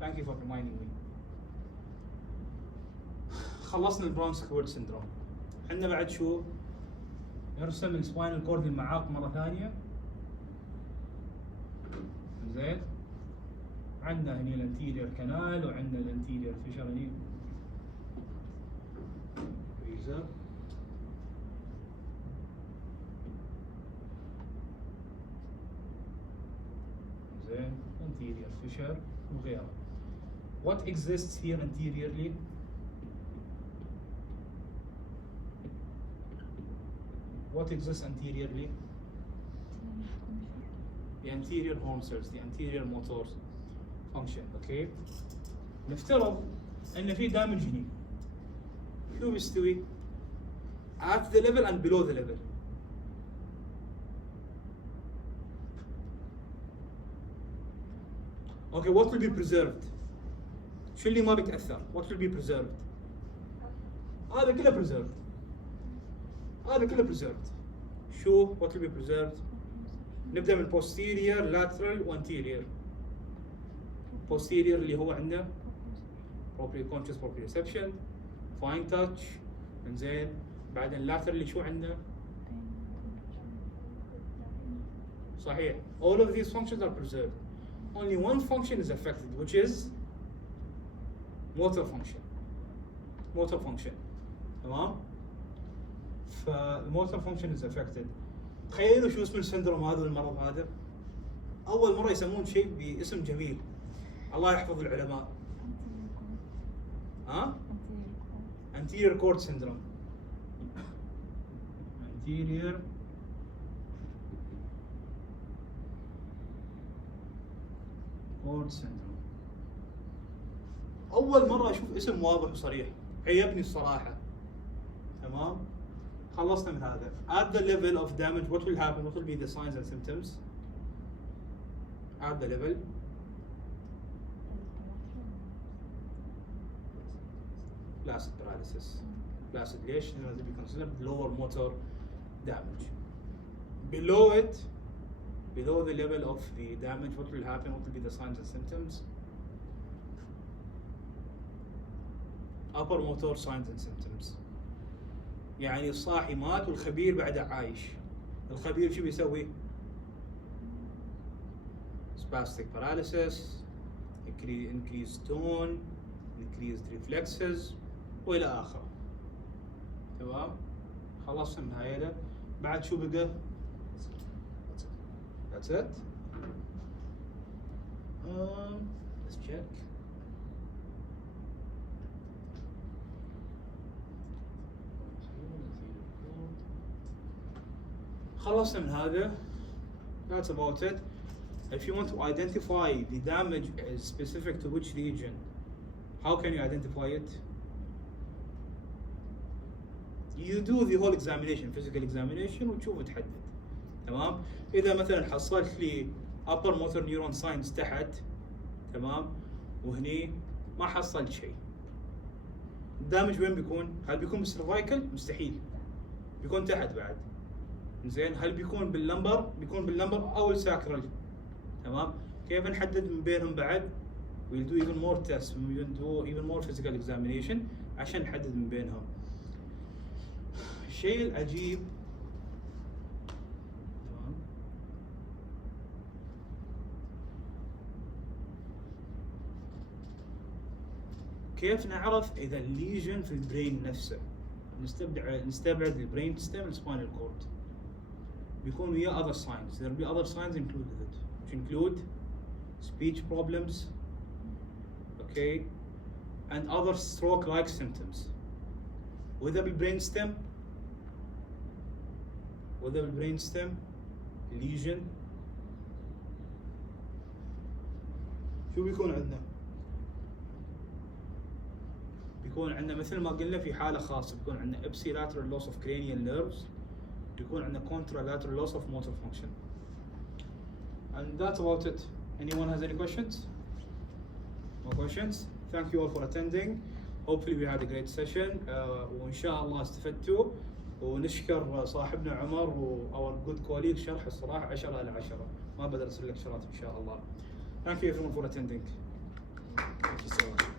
thank you for reminding me. خلصنا البراون سكويرت سيندروم. عندنا بعد شو؟ نرسم السباينال كورد المعاق مرة ثانية. زين. عندنا هني الانتيريور كانال وعندنا الانتيريور فيشر هني. ريزر. زين. anterior fissure وغيره. What exists here anteriorly? What exists anteriorly? The anterior horn cells, the anterior motor function, okay? نفترض ان في دامج هني. شو بيستوي؟ at the level and below the level. Okay, what will be preserved? شو اللي ما بيتأثر؟ What will be preserved? هذا كله preserved. هذا كله preserved. شو what will be preserved؟ نبدأ من posterior, lateral و anterior. posterior اللي هو عندنا proprioception, proprioception, fine touch، انزين. بعدين lateral اللي شو عندنا؟ صحيح. All of these functions are preserved. Only one function is affected, which is motor function. Motor function. تمام؟ فالموتور فانكشن is affected. تخيلوا شو اسم السندروم هذا والمرض هذا؟ أول مرة يسمون شيء باسم جميل. الله يحفظ العلماء. ها؟ anterior cord syndrome. anterior cord syndrome. أول مرة أشوف اسم واضح وصريح. عيبني الصراحة. تمام؟ خلصنا من هذا. At the level of damage, what will happen? What will be the signs and symptoms? At the level. Flaccid paralysis. Flaccid ليش؟ لأنه to be considered lower motor damage. Below it, below the level of the damage, what will happen? What will be the signs and symptoms? Upper motor signs and symptoms. يعني الصاحي مات والخبير بعده عايش. الخبير شو بيسوي؟ spastic paralysis, increased tone, increased reflexes والى اخره. تمام؟ خلصنا من هاي. بعد شو بقى؟ That's it. Let's check. خلصنا من هذا. That's about it. If you want to identify the damage is specific to which region, how can you identify it? you do the whole examination, physical examination, وتشوف تحدد. تمام؟ إذا مثلا حصلت لي upper motor neuron signs تحت، تمام؟ وهني ما حصلت شيء. الدامج وين بيكون؟ هل بيكون بالسيرفايكل؟ مستحيل. بيكون تحت بعد. زين، هل بيكون باللمبر؟ بيكون باللمبر أو الساكرال. تمام؟ كيف نحدد من بينهم بعد؟ we'll do even more tests, we'll do even more physical examination عشان نحدد من بينهم. الشيء العجيب، تمام، كيف نعرف إذا الليجن في البرين نفسه؟ نستبعد البرين ستيم السباينال كورد. بيكون وياه other signs. There will be other signs included, which include speech problems, okay, and other stroke-like symptoms. وإذا بالبرين ستيم lesion، شو بيكون عندنا؟ بيكون عندنا مثل ما قلنا في حالة خاصة، بيكون عندنا ipsilateral loss of cranial nerves، بيكون عندنا contralateral loss of motor function. And that's about it. Anyone has any questions? No questions? Thank you all for attending. Hopefully we had a great session. وإن شاء الله استفدتوا، ونشكر صاحبنا عمر our good colleague. شرح الصراحة 10 على 10. ما بقدر أرسل لك شرات إن شاء الله. Thank you everyone for attending. Thank you so much.